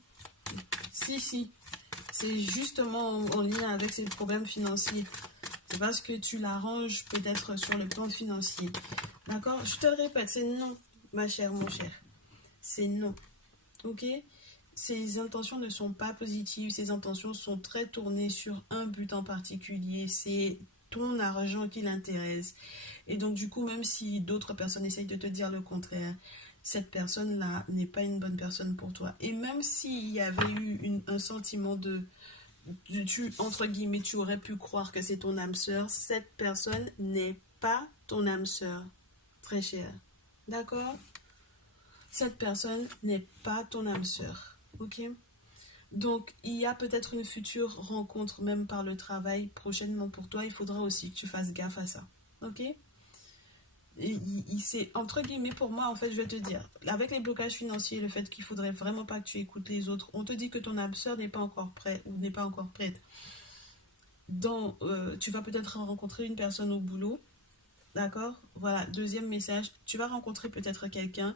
C'est justement en lien avec ses problèmes financiers. C'est parce que tu l'arranges peut-être sur le plan financier. D'accord? Je te le répète, c'est non, ma chère, mon cher. C'est non. Ok? Ses intentions ne sont pas positives. Ses intentions sont très tournées sur un but en particulier. C'est ton argent qui l'intéresse. Et donc, du coup, même si d'autres personnes essayent de te dire le contraire, cette personne-là n'est pas une bonne personne pour toi. Et même s'il y avait eu un sentiment entre guillemets, tu aurais pu croire que c'est ton âme sœur, cette personne n'est pas ton âme sœur, très chère. D'accord? Cette personne n'est pas ton âme sœur. Ok? Donc, il y a peut-être une future rencontre, même par le travail, prochainement pour toi. Il faudra aussi que tu fasses gaffe à ça. Ok? C'est entre guillemets pour moi, en fait, je vais te dire, avec les blocages financiers, le fait qu'il faudrait vraiment pas que tu écoutes les autres, on te dit que ton âme sœur n'est pas encore prête ou n'est pas encore prête. Tu vas peut-être rencontrer une personne au boulot, d'accord? Voilà, deuxième message, tu vas rencontrer peut-être quelqu'un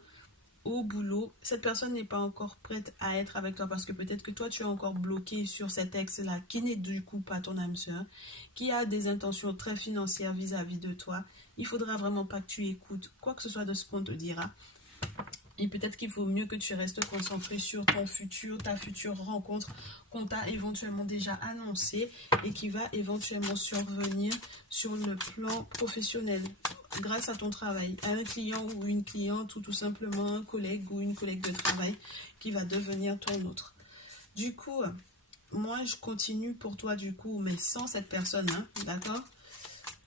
au boulot, cette personne n'est pas encore prête à être avec toi parce que peut-être que toi tu es encore bloqué sur cet ex-là qui n'est du coup pas ton âme sœur, qui a des intentions très financières vis-à-vis de toi. Il faudra vraiment pas que tu écoutes quoi que ce soit de ce qu'on te dira. Et peut-être qu'il faut mieux que tu restes concentré sur ton futur, ta future rencontre qu'on t'a éventuellement déjà annoncée et qui va éventuellement survenir sur le plan professionnel grâce à ton travail, à un client ou une cliente ou tout simplement un collègue ou une collègue de travail qui va devenir ton autre. Du coup, moi je continue pour toi du coup, mais sans cette personne, hein, d'accord?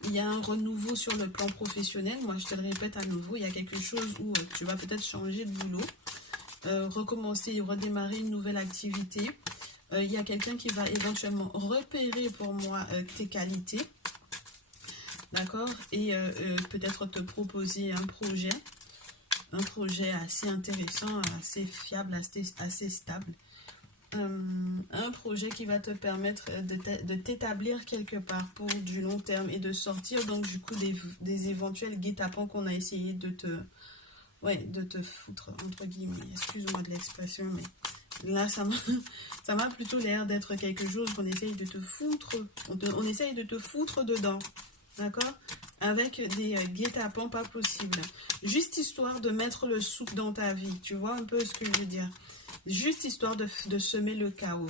Il y a un renouveau sur le plan professionnel. Moi, je te le répète à nouveau, il y a quelque chose où tu vas peut-être changer de boulot, recommencer, redémarrer une nouvelle activité. Il y a quelqu'un qui va éventuellement repérer pour moi tes qualités, d'accord? Et peut-être te proposer un projet assez intéressant, assez fiable, assez stable. Un projet qui va te permettre de t'établir quelque part pour du long terme et de sortir donc du coup des éventuels guet-apens qu'on a essayé de te foutre entre guillemets, excuse-moi de l'expression, mais là ça m'a plutôt l'air d'être quelque chose qu'on essaye de te foutre, on essaye de te foutre dedans, d'accord, avec des guet-apens pas possibles, juste histoire de mettre le souk dans ta vie, tu vois un peu ce que je veux dire. juste histoire de semer le chaos.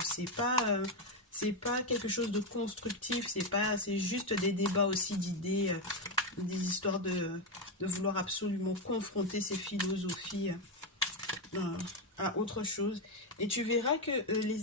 C'est pas quelque chose de constructif, c'est juste des débats aussi d'idées, des histoires de vouloir absolument confronter ces philosophies à autre chose. Et tu verras que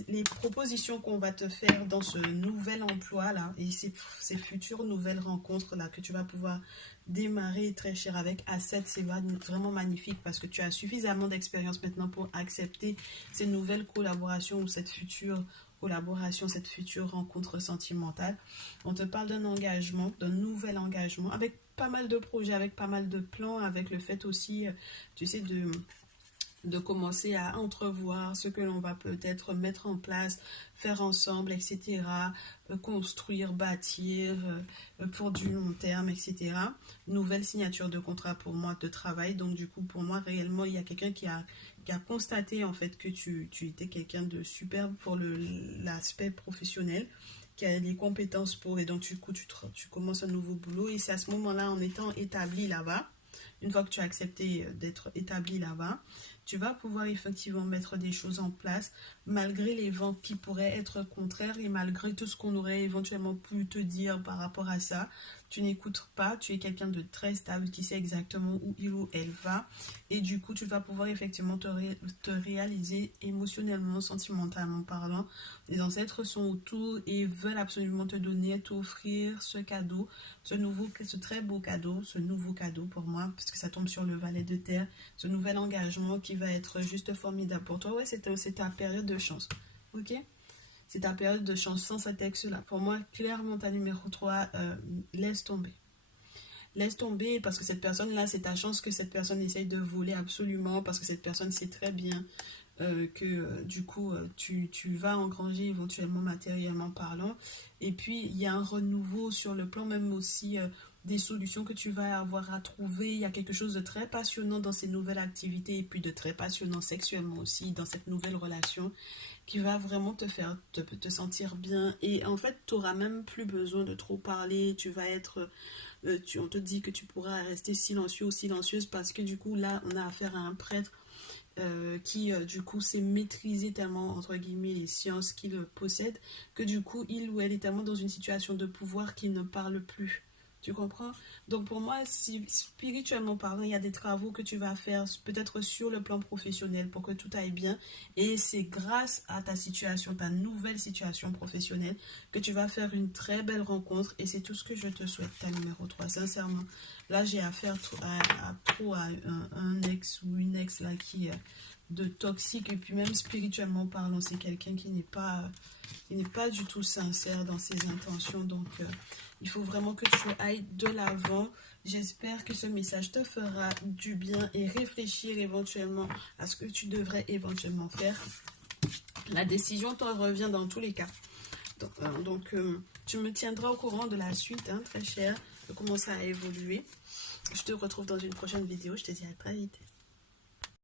les propositions qu'on va te faire dans ce nouvel emploi là, et ces futures nouvelles rencontres là que tu vas pouvoir démarrer très cher avec A7, c'est vraiment magnifique parce que tu as suffisamment d'expérience maintenant pour accepter ces nouvelles collaborations ou cette future collaboration, cette future rencontre sentimentale. On te parle d'un engagement, d'un nouvel engagement avec pas mal de projets, avec pas mal de plans, avec le fait aussi, tu sais, de commencer à entrevoir ce que l'on va peut-être mettre en place, faire ensemble, etc., construire, bâtir pour du long terme, etc. Nouvelle signature de contrat pour moi de travail. Donc du coup, pour moi, réellement, il y a quelqu'un qui a constaté en fait que tu étais quelqu'un de superbe pour l'aspect professionnel, qui a les compétences pour, et donc du coup, tu commences un nouveau boulot. Et c'est à ce moment-là, en étant établi là-bas, une fois que tu as accepté d'être établi là-bas, tu vas pouvoir effectivement mettre des choses en place malgré les vents qui pourraient être contraires et malgré tout ce qu'on aurait éventuellement pu te dire par rapport à ça. Tu n'écoutes pas, tu es quelqu'un de très stable qui sait exactement où il ou elle va et du coup tu vas pouvoir effectivement te réaliser émotionnellement, sentimentalement parlant. Les ancêtres sont autour et veulent absolument te donner, t'offrir ce cadeau, ce très beau cadeau, ce nouveau cadeau pour moi, parce que ça tombe sur le valet de terre, ce nouvel engagement qui va être juste formidable pour toi. Ouais, c'est ta période de chance, ok? C'est ta période de chance sans ce texte-là. Pour moi, clairement, ta numéro 3, laisse tomber. Laisse tomber parce que cette personne-là, c'est ta chance que cette personne essaye de voler absolument parce que cette personne sait très bien que du coup tu vas engranger éventuellement matériellement parlant et puis il y a un renouveau sur le plan même aussi des solutions que tu vas avoir à trouver. Il y a quelque chose de très passionnant dans ces nouvelles activités et puis de très passionnant sexuellement aussi dans cette nouvelle relation qui va vraiment te faire te sentir bien et en fait tu n'auras même plus besoin de trop parler. Tu vas être on te dit que tu pourras rester silencieux ou silencieuse parce que du coup là on a affaire à un prêtre qui du coup sait maîtriser tellement entre guillemets les sciences qu'il possède que du coup il ou elle est tellement dans une situation de pouvoir qu'il ne parle plus. Tu comprends? Donc pour moi, si spirituellement parlant, il y a des travaux que tu vas faire peut-être sur le plan professionnel pour que tout aille bien. Et c'est grâce à ta situation, ta nouvelle situation professionnelle, que tu vas faire une très belle rencontre. Et c'est tout ce que je te souhaite, ta numéro 3 sincèrement. Là, j'ai affaire à un ex ou une ex là qui est de toxique. Et puis même spirituellement parlant, c'est quelqu'un qui n'est pas du tout sincère dans ses intentions. Donc, il faut vraiment que tu ailles de l'avant. J'espère que ce message te fera du bien et réfléchir éventuellement à ce que tu devrais éventuellement faire. La décision t'en revient dans tous les cas. Donc, tu me tiendras au courant de la suite, hein, très cher, de comment ça a évolué. Je te retrouve dans une prochaine vidéo. Je te dis à très vite.